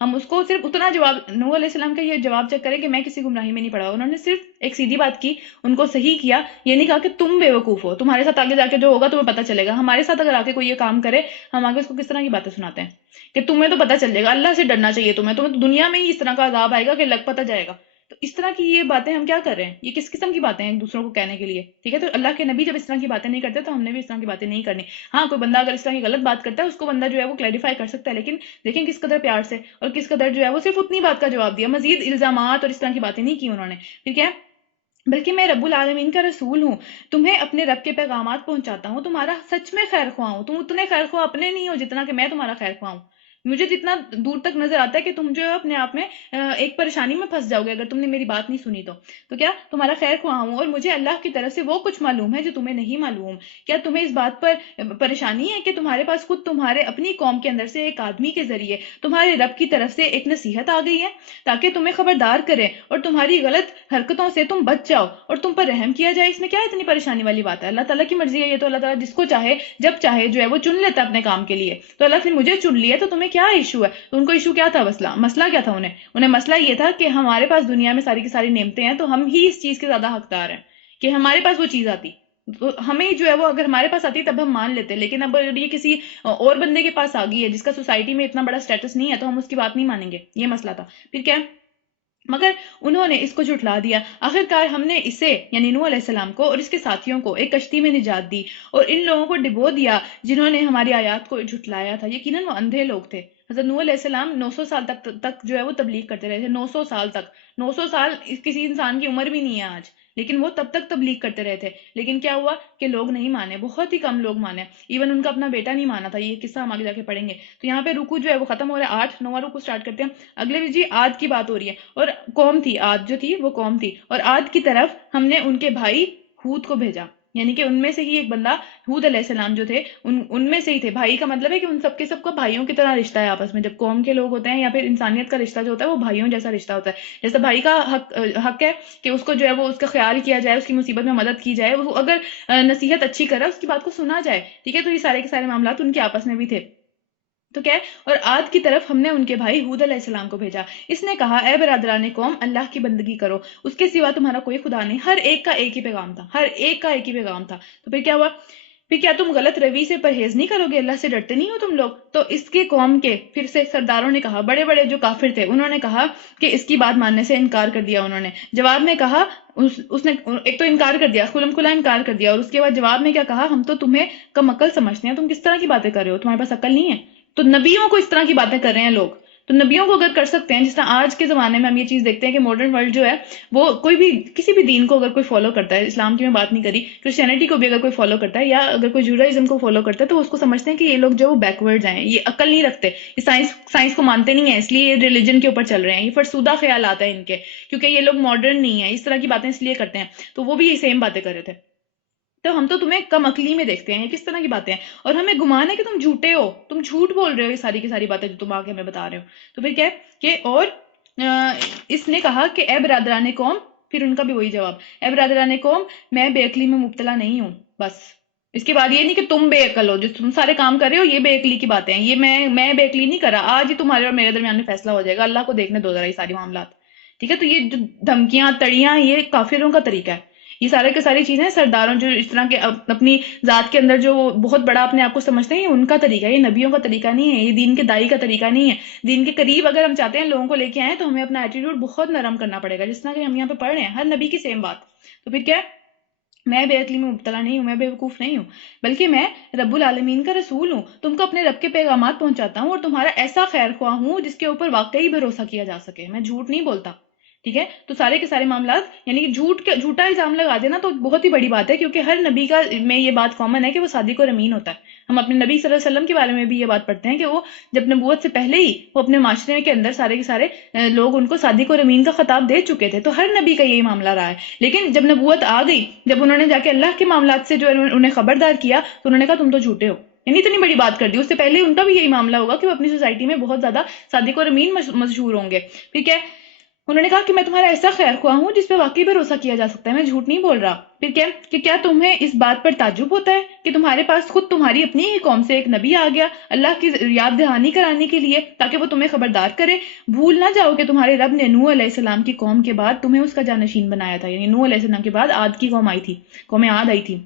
ہم اس کو صرف اتنا جواب، نوح علیہ السلام کا یہ جواب چیک کریں کہ میں کسی گمراہی میں نہیں پڑا. انہوں نے صرف ایک سیدھی بات کی، ان کو صحیح کیا. یہ نہیں کہا کہ تم بے وقوف ہو، تمہارے ساتھ آگے جا کے جو ہوگا تمہیں پتہ چلے گا. ہمارے ساتھ اگر آگے کوئی یہ کام کرے، ہم آگے اس کو کس طرح کی باتیں سناتے ہیں کہ تمہیں تو پتہ چل جائے گا، اللہ سے ڈرنا چاہیے تمہیں تو دنیا میں ہی اس طرح کا عذاب آئے گا کہ لگ پتہ جائے گا. تو اس طرح کی یہ باتیں ہم کیا کر رہے ہیں، یہ کس قسم کی باتیں ہیں ایک دوسروں کو کہنے کے لیے، ٹھیک ہے. تو اللہ کے نبی جب اس طرح کی باتیں نہیں کرتے تو ہم نے بھی اس طرح کی باتیں نہیں کرنی. ہاں، کوئی بندہ اگر اس طرح کی غلط بات کرتا ہے اس کو بندہ جو ہے وہ کلیریفائی کر سکتا ہے، لیکن دیکھیں کس قدر پیار سے اور کس قدر جو ہے وہ صرف اتنی بات کا جواب دیا، مزید الزامات اور اس طرح کی باتیں نہیں کی انہوں نے. ٹھیک ہے، بلکہ میں رب العالمین کا رسول ہوں، تمہیں اپنے رب کے پیغامات پہنچاتا ہوں، تمہارا سچ میں خیر خواہ ہوں. تم اتنے خیر خواہ اپنے نہیں ہو جتنا کہ میں تمہارا خیر خواہ ہوں. مجھے جتنا دور تک نظر آتا ہے کہ تم جو ہے اپنے آپ میں ایک پریشانی میں پھنس جاؤ گے اگر تم نے میری بات نہیں سنی تو کیا تمہارا خیر خواہ ہوں، اور مجھے اللہ کی طرف سے وہ کچھ معلوم ہے جو تمہیں نہیں معلوم۔ کیا تمہیں اس بات پر پریشانی ہے کہ تمہارے پاس خود تمہارے اپنی قوم کے اندر سے ایک آدمی کے ذریعے تمہارے رب کی طرف سے ایک نصیحت آ گئی ہے تاکہ تمہیں خبردار کرے اور تمہاری غلط حرکتوں سے تم بچ جاؤ اور تم پر رحم کیا جائے؟ اس میں کیا اتنی پریشانی والی بات ہے؟ اللہ تعالیٰ کی مرضی ہے، یہ تو اللہ تعالیٰ جس کو چاہے جب چاہے جو ہے وہ چن لیتا ہے اپنے کام کے لیے۔ تو اللہ نے مجھے چن لیا، تو تمہیں کیا ایشو ہے؟ تو ان کو ایشو کیا تھا؟ مسئلہ کیا تھا؟ انہیں مسئلہ یہ تھا کہ ہمارے پاس دنیا میں ساری کی ساری نعمتیں ہیں تو ہم ہی اس چیز کے زیادہ حقدار ہیں کہ ہمارے پاس وہ چیز آتی، تو ہمیں جو ہے وہ اگر ہمارے پاس آتی تب ہم مان لیتے، لیکن اب یہ کسی اور بندے کے پاس آ گئی ہے جس کا سوسائٹی میں اتنا بڑا سٹیٹس نہیں ہے تو ہم اس کی بات نہیں مانیں گے۔ یہ مسئلہ تھا۔ پھر کیا؟ مگر انہوں نے اس کو جھٹلا دیا۔ آخرکار ہم نے اسے یعنی نوح علیہ السلام کو اور اس کے ساتھیوں کو ایک کشتی میں نجات دی اور ان لوگوں کو ڈبو دیا جنہوں نے ہماری آیات کو جھٹلایا تھا۔ یقیناً وہ اندھے لوگ تھے۔ حضرت نوح علیہ السلام 900 سال تک جو ہے وہ تبلیغ کرتے رہے تھے۔ 900 سال تک، 900 سال کسی انسان کی عمر بھی نہیں ہے آج، لیکن وہ تب تک تبلیغ کرتے رہے تھے۔ لیکن کیا ہوا کہ لوگ نہیں مانے، بہت ہی کم لوگ مانے، ایون ان کا اپنا بیٹا نہیں مانا تھا۔ یہ قصہ ہم آگے جا کے پڑھیں گے۔ تو یہاں پہ رکو جو ہے وہ ختم ہو رہا ہے، 9واں رکو سٹارٹ کرتے ہیں۔ اگلے بھی جی عاد کی بات ہو رہی ہے، اور قوم تھی عاد جو تھی وہ قوم تھی، اور عاد کی طرف ہم نے ان کے بھائی ہود کو بھیجا، یعنی کہ ان میں سے ہی ایک بندہ ہود علیہ السلام جو تھے ان میں سے ہی تھے۔ بھائی کا مطلب ہے کہ ان سب کے سب کا بھائیوں کی طرح رشتہ ہے آپس میں۔ جب قوم کے لوگ ہوتے ہیں یا پھر انسانیت کا رشتہ جو ہوتا ہے وہ بھائیوں جیسا رشتہ ہوتا ہے۔ جیسے بھائی کا حق ہے کہ اس کو جو ہے وہ اس کا خیال کیا جائے، اس کی مصیبت میں مدد کی جائے، وہ اگر نصیحت اچھی کرے اس کی بات کو سنا جائے، ٹھیک ہے؟ تو یہ سارے کے سارے معاملات ان کے آپس میں بھی تھے۔ تو کیا ہے؟ اور عاد کی طرف ہم نے ان کے بھائی ہود علیہ السلام کو بھیجا۔ اس نے کہا اے برادران قوم، اللہ کی بندگی کرو، اس کے سوا تمہارا کوئی خدا نہیں۔ ہر ایک کا ایک ہی پیغام تھا، ہر ایک کا ایک ہی پیغام تھا۔ تو پھر کیا ہوا؟ پھر کیا تم غلط روی سے پرہیز نہیں کرو گے؟ اللہ سے ڈرتے نہیں ہو تم لوگ؟ تو اس کے قوم کے پھر سے سرداروں نے کہا، بڑے بڑے جو کافر تھے انہوں نے کہا کہ اس کی بات ماننے سے انکار کر دیا۔ انہوں نے جواب میں کہا، اس نے ایک تو انکار کر دیا، کھلم کھلا انکار کر دیا، اور اس کے بعد جواب میں کیا کہا؟ ہم تو تمہیں کم عقل سمجھتے ہیں، تم کس طرح کی باتیں کر رہے ہو؟ تمہارے پاس عقل نہیں ہے؟ تو نبیوں کو اس طرح کی باتیں کر رہے ہیں لوگ، تو نبیوں کو اگر کر سکتے ہیں، جس طرح آج کے زمانے میں ہم یہ چیز دیکھتے ہیں کہ ماڈرن ورلڈ جو ہے وہ کوئی بھی کسی بھی دین کو اگر کوئی فالو کرتا ہے، اسلام کی میں بات نہیں کری، کرسچینٹی کو بھی اگر کوئی فالو کرتا ہے یا اگر کوئی جوڈائزم کو فالو کرتا ہے تو اس کو سمجھتے ہیں کہ یہ لوگ جو وہ بیکورڈز ہیں، یہ عقل نہیں رکھتے، یہ سائنس کو مانتے نہیں ہیں، اس لیے یہ ریلیجن کے اوپر چل رہے ہیں، یہ فرسودہ خیالات ہیں ان کے، کیونکہ یہ لوگ ماڈرن نہیں ہیں، اس طرح کی باتیں اس لیے کرتے ہیں۔ تو وہ بھی یہ سیم باتیں کر رہے تھے۔ تو ہم تو تمہیں کم عقلی میں دیکھتے ہیں، کس طرح کی باتیں ہیں، اور ہمیں گمان ہے کہ تم جھوٹے ہو، تم جھوٹ بول رہے ہو، یہ ساری کی ساری باتیں جو تم آگے ہمیں بتا رہے ہو۔ تو پھر کیا ہے کہ اور اس نے کہا کہ اے برادران قوم، پھر ان کا بھی وہی جواب، اے برادران قوم، میں بے عقلی میں مبتلا نہیں ہوں۔ بس اس کے بعد یہ نہیں کہ تم بے عقل ہو، جو تم سارے کام کر رہے ہو یہ بے عقلی کی باتیں ہیں، یہ میں بے عقلی نہیں کر رہا، آج ہی تمہارے اور میرے درمیان میں فیصلہ ہو جائے گا، اللہ کو دیکھنے دو ذرا یہ ساری معاملات، ٹھیک ہے؟ تو یہ جو دھمکیاں تڑیاں یہ کافروں کا طریقہ ہے، یہ سارے کے ساری چیزیں سرداروں جو اس طرح کے اپنی ذات کے اندر جو بہت بڑا اپنے آپ کو سمجھتے ہیں، یہ ان کا طریقہ ہے، یہ نبیوں کا طریقہ نہیں ہے، یہ دین کے دائی کا طریقہ نہیں ہے۔ دین کے قریب اگر ہم چاہتے ہیں لوگوں کو لے کے آئیں تو ہمیں اپنا ایٹیٹیوڈ بہت نرم کرنا پڑے گا، جس طرح کہ ہم یہاں پہ پڑھ رہے ہیں، ہر نبی کی سیم بات۔ تو پھر کیا ہے؟ میں بے عقلی میں مبتلا نہیں ہوں، میں بے وقوف نہیں ہوں، بلکہ میں رب العالمین کا رسول ہوں، تم کو اپنے رب کے پیغامات پہنچاتا ہوں اور تمہارا ایسا خیر خواہ ہوں جس کے اوپر واقعی بھروسہ کیا جا سکے، میں جھوٹ نہیں بولتا، ٹھیک ہے؟ تو سارے کے سارے معاملات یعنی کہ جھوٹا الزام لگا دینا تو بہت ہی بڑی بات ہے، کیونکہ ہر نبی کا میں یہ بات کامن ہے کہ وہ صادق اور امین ہوتا ہے۔ ہم اپنے نبی صلی اللہ علیہ وسلم کے بارے میں بھی یہ بات پڑھتے ہیں کہ وہ جب نبوت سے پہلے ہی وہ اپنے معاشرے کے اندر سارے کے سارے لوگ ان کو صادق اور امین کا خطاب دے چکے تھے، تو ہر نبی کا یہی معاملہ رہا ہے۔ لیکن جب نبوت آ گئی، جب انہوں نے جا کے اللہ کے معاملات سے جو انہیں خبردار کیا تو انہوں نے کہا تم تو جھوٹے ہو، یعنی اتنی بڑی بات کر دی۔ اس سے پہلے ان کا بھی یہی معاملہ ہوگا کہ وہ اپنی سوسائٹی میں بہت زیادہ صادق اور امین مشہور ہوں گے۔ ٹھیک ہے؟ انہوں نے کہا کہ میں تمہارا ایسا خیر خواہ ہوں جس پہ واقعی بھروسہ کیا جا سکتا ہے، میں جھوٹ نہیں بول رہا۔ پھر کیا کہ کیا تمہیں اس بات پر تعجب ہوتا ہے کہ تمہارے پاس خود تمہاری اپنی ہی قوم سے ایک نبی آ گیا اللہ کی یاد دہانی کرانے کے لیے تاکہ وہ تمہیں خبردار کرے؟ بھول نہ جاؤ کہ تمہارے رب نے نوح علیہ السلام کی قوم کے بعد تمہیں اس کا جانشین بنایا تھا، یعنی نوح علیہ السلام کے بعد عاد کی قوم آئی تھی، قوم عاد آئی تھی،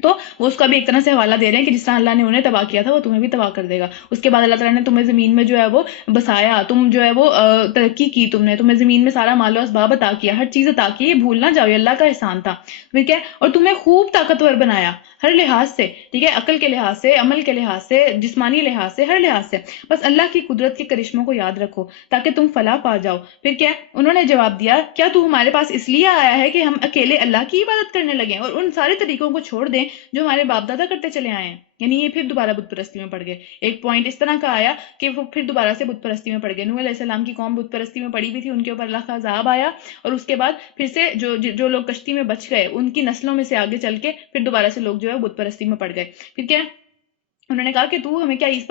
تو وہ اس کا بھی ایک طرح سے حوالہ دے رہے ہیں کہ جس طرح اللہ نے انہیں تباہ کیا تھا وہ تمہیں بھی تباہ کر دے گا۔ اس کے بعد اللہ تعالیٰ نے تمہیں زمین میں جو ہے وہ بسایا، تم جو ہے وہ ترقی کی، تمہیں زمین میں سارا مال و اسباب عطا کیا، ہر چیز عطا کی، یہ بھول نہ جاؤ، یہ اللہ کا احسان تھا، ٹھیک ہے؟ اور تمہیں خوب طاقتور بنایا ہر لحاظ سے، ٹھیک ہے؟ عقل کے لحاظ سے، عمل کے لحاظ سے، جسمانی لحاظ سے، ہر لحاظ سے، بس اللہ کی قدرت کے کرشموں کو یاد رکھو تاکہ تم فلاح پا جاؤ۔ پھر کیا انہوں نے جواب دیا، کیا تو ہمارے پاس اس لیے آیا ہے کہ ہم اکیلے اللہ کی عبادت کرنے لگیں اور ان سارے طریقوں کو چھوڑ دیں جو ہمارے باپ دادا کرتے چلے آئے ہیں. یعنی یہ پھر دوبارہ بت پرستی میں پڑ گئے. ایک پوائنٹ اس طرح کا آیا کہ وہ پھر دوبارہ سے بت پرستی میں پڑ گئے. نوح علیہ السلام کی قوم بت پرستی میں پڑی ہوئی تھی, ان کے اوپر اللہ کا عذاب آیا, اور اس کے بعد پھر سے جو لوگ کشتی میں بچ گئے ان کی نسلوں میں سے آگے چل کے پھر دوبارہ سے لوگ جو ہے بت پرستی میں پڑ گئے. پھر کیا انہوں نے کہا کہ تو ہمیں کیا اس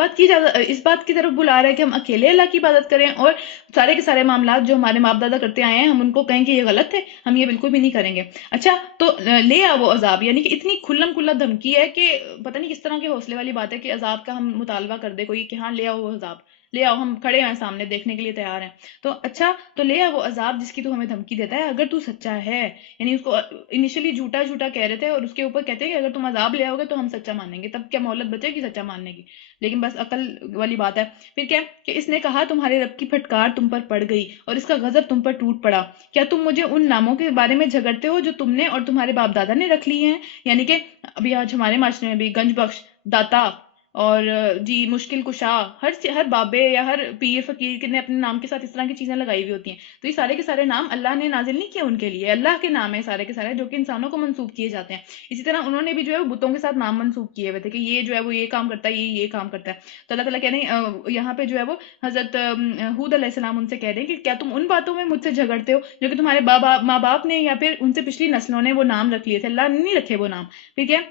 بات کی طرف بلا رہا ہے کہ ہم اکیلے اللہ کی عبادت کریں, اور سارے کے سارے معاملات جو ہمارے باپ دادا کرتے آئے ہیں ہم ان کو کہیں کہ یہ غلط ہے, ہم یہ بالکل بھی نہیں کریں گے. اچھا تو لے آ وہ عذاب, یعنی کہ اتنی کھلم کھلا دھمکی ہے کہ پتہ نہیں کس طرح کے حوصلے والی بات ہے کہ عذاب کا ہم مطالبہ کر دے کوئی کہ ہاں لے آؤ وہ عذاب, لے آؤ, ہم کھڑے ہیں سامنے دیکھنے کے لیے تیار ہیں. تو اچھا تو لے آ وہ عذاب جس کی تو ہمیں دھمکی دیتا ہے, اگر تو سچا ہے. یعنی اس کو انیشلی جھوٹا کہہ رہے تھے, اور اس کے اوپر کہتے ہیں کہ اگر تم عذاب لے آؤ گے تو ہم سچا مانیں گے. تب کیا مہلت بچے گی سچا ماننے کی؟ لیکن بس عقل والی بات ہے. پھر کیا کہ اس نے کہا تمہارے رب کی پھٹکار تم پر پڑ گئی اور اس کا غضب تم پر ٹوٹ پڑا. کیا تم مجھے ان ناموں کے بارے میں جھگڑتے ہو جو تم نے اور تمہارے باپ دادا نے رکھ لی ہیں؟ یعنی کہ ابھی آج ہمارے معاشرے میں بھی گنج بخش, داتا اور جی مشکل کشا, ہر بابے یا ہر پیر فقیر نے اپنے نام کے ساتھ اس طرح کی چیزیں لگائی ہوئی ہوتی ہیں. تو یہ سارے کے سارے نام اللہ نے نازل نہیں کیے ان کے لیے, اللہ کے نام ہیں سارے کے سارے جو کہ انسانوں کو منسوب کیے جاتے ہیں. اسی طرح انہوں نے بھی جو ہے وہ بتوں کے ساتھ نام منسوب کیے ہوئے تھے کہ یہ جو ہے وہ یہ کام کرتا ہے, یہ کام کرتا ہے. تو اللہ تعالیٰ کہہ رہے ہیں یہاں پہ جو ہے وہ حضرت ہود علیہ السلام ان سے کہہ رہے ہیں کہ کیا تم ان باتوں میں مجھ سے جھگڑتے ہو جو کہ تمہارے ماں باپ نے یا پھر ان سے پچھلی نسلوں نے وہ نام رکھ لیے تھے, اللہ نے نہیں رکھے وہ نام, ٹھیک ہے,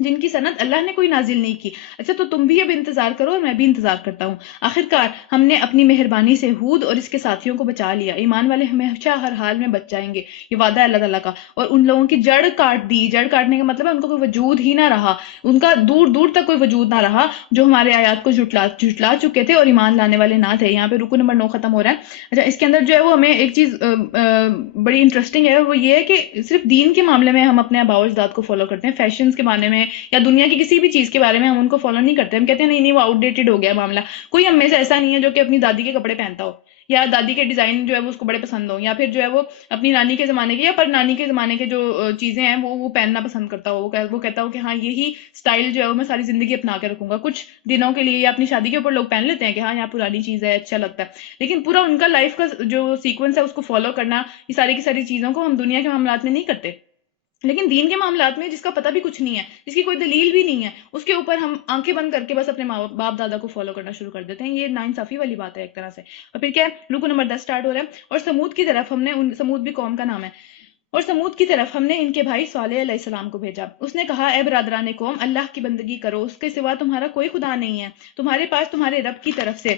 جن کی سند اللہ نے کوئی نازل نہیں کی. اچھا تو تم بھی اب انتظار کرو اور میں بھی انتظار کرتا ہوں. آخرکار ہم نے اپنی مہربانی سے ہود اور اس کے ساتھیوں کو بچا لیا. ایمان والے ہمیشہ ہر حال میں بچ جائیں گے, یہ وعدہ ہے اللہ تعالیٰ کا. اور ان لوگوں کی جڑ کاٹ دی. جڑ کاٹنے کا مطلب ہے ان کو کوئی وجود ہی نہ رہا, ان کا دور دور تک کوئی وجود نہ رہا جو ہمارے آیات کو جھٹلا چکے تھے اور ایمان لانے والے نہ تھے. یہاں پہ رکو نمبر 9 ختم ہو رہا ہے. اچھا اس کے اندر جو ہے وہ ہمیں ایک چیز بڑی انٹرسٹنگ ہے, وہ یہ ہے کہ صرف دین کے معاملے میں ہم اپنے آباء و اجداد کو فالو کرتے ہیں, فیشنز کے بارے میں یا دنیا کی کسی بھی چیز کے بارے میں ہم ان کو فالو نہیں کرتے. ہم کہتے ہیں نہیں وہ آؤٹ ڈیٹڈ ہو گیا معاملہ. کوئی ہم میں سے ایسا نہیں ہے جو کہ اپنی دادی کے کپڑے پہنتا ہو یا دادی کے ڈیزائن جو ہے وہ اس کو بڑے پسند ہو, یا پھر جو ہے وہ اپنی نانی کے زمانے کے یا پر نانی کے زمانے کے جو چیزیں ہیں وہ پہننا پسند کرتا ہو. وہ کہتا ہو کہ ہاں یہی سٹائل جو ہے وہ میں ساری زندگی اپنا کے رکھوں گا. کچھ دنوں کے لیے یا اپنی شادی کے اوپر لوگ پہن لیتے ہیں کہ ہاں یہاں پرانی چیز ہے, اچھا لگتا ہے, لیکن پورا ان کا لائف کا جو سیکوینس ہے اس کو فالو کرنا, یہ ساری کی ساری چیزوں کو ہم دنیا کے معاملات میں نہیں کرتے. لیکن دین کے معاملات میں جس کا پتہ بھی کچھ نہیں ہے, جس کی کوئی دلیل بھی نہیں ہے, اس کے اوپر ہم آنکھیں بند کر کے بس اپنے باپ دادا کو فالو کرنا شروع کر دیتے ہیں. یہ ناانصافی والی بات ہے ایک طرح سے. اور پھر کیا ہے, رکو نمبر 10 سٹارٹ ہو رہا ہے. اور سمود کی طرف ہم نے سمود بھی قوم کا نام ہے, اور سمود کی طرف ہم نے ان کے بھائی صالح علیہ السلام کو بھیجا. اس نے کہا اے برادران قوم, اللہ کی بندگی کرو, اس کے سوا تمہارا کوئی خدا نہیں ہے. تمہارے پاس تمہارے رب کی طرف سے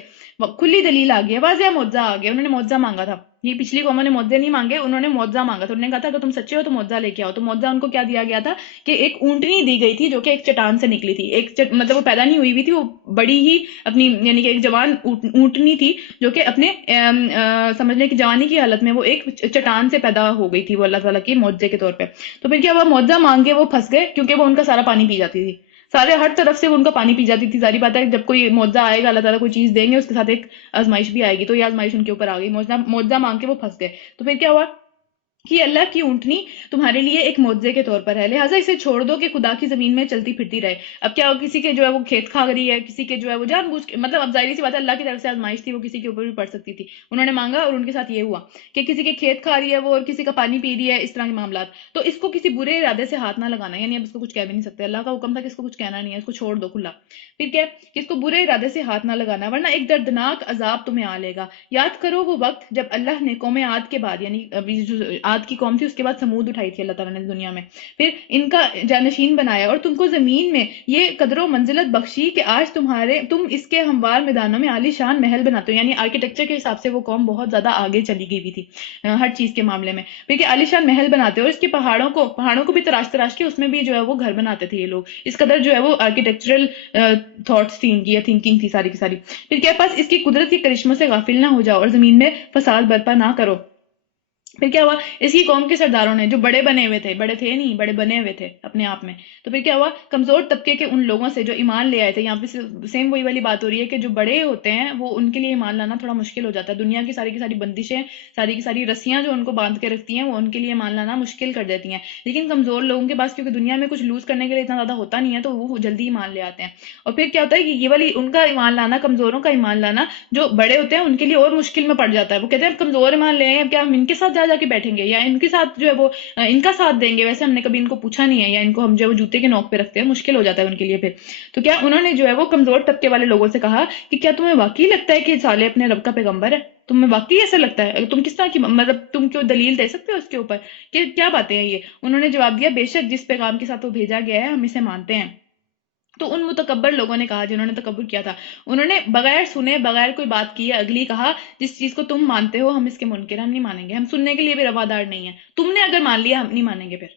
کھلی دلیل آ گئی, واضح معجزہ آ گیا. انہوں نے معجزہ مانگا تھا, یہ پچھلی قوموں نے معجزے نہیں مانگے, انہوں نے معجزہ مانگا تھا. انہوں نے کہا تھا کہ تم سچے ہو تو معجزہ لے کے آؤ. تو معجزہ ان کو کیا دیا گیا تھا کہ ایک اونٹنی دی گئی تھی جو کہ ایک چٹان سے نکلی تھی. مطلب وہ پیدا نہیں ہوئی تھی, وہ بڑی ہی اپنی یعنی کہ ایک جوان اونٹنی تھی جو کہ اپنے سمجھنے کی جوانی کی حالت میں وہ ایک چٹان سے پیدا ہو گئی تھی, وہ اللہ تعالیٰ کی معجزے کے طور پہ. تو پھر کیا وہ معجزہ مانگے وہ پھنس گئے کیونکہ وہ ان کا سارا پانی پی جاتی تھی, سارے ہر طرف سے وہ ان کا پانی پی جاتی تھی. ظاہری بات ہے جب کوئی معجزہ آئے گا اللہ تعالیٰ کوئی چیز دیں گے, اس کے ساتھ ایک آزمائش بھی آئے گی, تو یہ آزمائش ان کے اوپر آ گئی. معجزہ مانگ کے وہ پھنس گئے. تو پھر کیا ہوا کہ اللہ کی اونٹنی تمہارے لیے ایک معجزے کے طور پر ہے, لہٰذا اسے چھوڑ دو کہ خدا کی زمین میں چلتی پھرتی رہے. اب کیا کسی کے جو ہے وہ کھیت کھا رہی ہے, کسی کے جو ہے وہ جان بوجھ کے, مطلب اب ظاہری سی بات ہے اللہ کی طرف سے آزمائش تھی, وہ کسی کے اوپر بھی پڑ سکتی تھی. انہوں نے مانگا اور ان کے ساتھ یہ ہوا کہ کسی کے کھیت کھا رہی ہے وہ اور کسی کا پانی پی رہی ہے, اس طرح کے معاملات. تو اس کو کسی برے ارادے سے ہاتھ نہ لگانا, یعنی اب اس کو کچھ کہہ بھی نہیں سکتے, اللہ کا حکم تھا کہ اس کو کچھ کہنا نہیں ہے, اس کو چھوڑ دو کھلا. پھر کیا کہ اس کو برے ارادے سے ہاتھ نہ لگانا ورنہ ایک دردناک عذاب تمہیں آ لے گا. یاد کرو وہ وقت جب اللہ نے قوم عاد کے بعد, یعنی ابھی جو عاد کی قوم تھی اس کے بعد سمود اٹھائی تھی اللہ تعالیٰ نے دنیا میں, پھر ان کا جانشین بنایا اور تم کو زمین میں یہ قدر و منزلت بخشی کہ آج تم اس کے ہموار میدانوں میں عالی شان محل بناتے ہو. یعنی آرکیٹیکچر کے حساب سے وہ قوم بہت زیادہ آگے چلی گئی بھی تھی ہر چیز کے معاملے میں. پھر کہ عالی شان محل بناتے ہو, اور اس کے پہاڑوں کو بھی تراش کے اس میں بھی جو ہے وہ گھر بناتے تھے یہ لوگ. اس قدر جو ہے وہ آرکیٹیکچرل تھاٹس تھی ان کی, یا تھنکنگ تھی ساری کی ساری. پھر کیا پاس اس کی قدرت کے کرشموں سے غافل نہ ہو جاؤ اور زمین میں فساد برپا نہ کرو. پھر کیا ہوا, اس کی قوم کے سرداروں نے جو بڑے بنے ہوئے تھے, بڑے تھے نہیں بڑے بنے ہوئے تھے اپنے آپ میں, تو پھر کیا ہوا کمزور طبقے کے ان لوگوں سے جو ایمان لے آئے تھے. یہاں پہ سیم وہی والی بات ہو رہی ہے کہ جو بڑے ہوتے ہیں وہ ان کے لیے ایمان لانا تھوڑا مشکل ہو جاتا ہے. دنیا کی ساری بندشیں, ساری کی ساری رسیاں جو ان کو باندھ کے رکھتی ہیں وہ ان کے لیے ایمان لانا مشکل کر دیتی ہیں. لیکن کمزور لوگوں کے پاس کیونکہ دنیا میں کچھ لوز کرنے کے لیے اتنا زیادہ ہوتا نہیں ہے تو وہ جلدی ایمان لے آتے ہیں. اور پھر کیا ہوتا ہے کہ یہ والی ان کا ایمان لانا, کمزوروں کا ایمان لانا جو بڑے ہوتے ہیں ان کے لیے اور مشکل میں پڑ جاتا ہے. وہ کہتے ہیں کمزور ایمان لے آئے, اب کیا ہم ان کے ساتھ جا جا کے بیٹھیں گے یا ان کے ساتھ جو ہے وہ ان کا ساتھ دیں گے؟ ویسے ہم نے کبھی ان کو پوچھا نہیں ہے، یا ان کو ہم جو ہے وہ جوتے کے نوک پہ رکھتے ہیں، مشکل ہو جاتا ہے ان کے لیے پھر۔ تو کیا انہوں نے جو ہے وہ کمزور طبقے والے لوگوں سے کہا کہ کیا تمہیں واقعی لگتا ہے کہ صالح اپنے رب کا پیغمبر ہے؟ تمہیں واقعی ایسا لگتا ہے؟ تم کس طرح کی مطلب تم کیوں دلیل دے سکتے ہو اس کے اوپر کہ کیا باتیں ہیں یہ؟ انہوں نے جواب دیا، بے شک جس پیغام کے ساتھ وہ بھیجا گیا ہے ہم اسے مانتے ہیں۔ تو ان متکبر لوگوں نے کہا، جنہوں نے تکبر کیا تھا، انہوں نے بغیر سنے بغیر کوئی بات کیے اگلی کہا، جس چیز کو تم مانتے ہو ہم اس کے منکر، ہم نہیں مانیں گے، ہم سننے کے لیے بھی روادار نہیں ہیں، تم نے اگر مان لیا ہم نہیں مانیں گے۔ پھر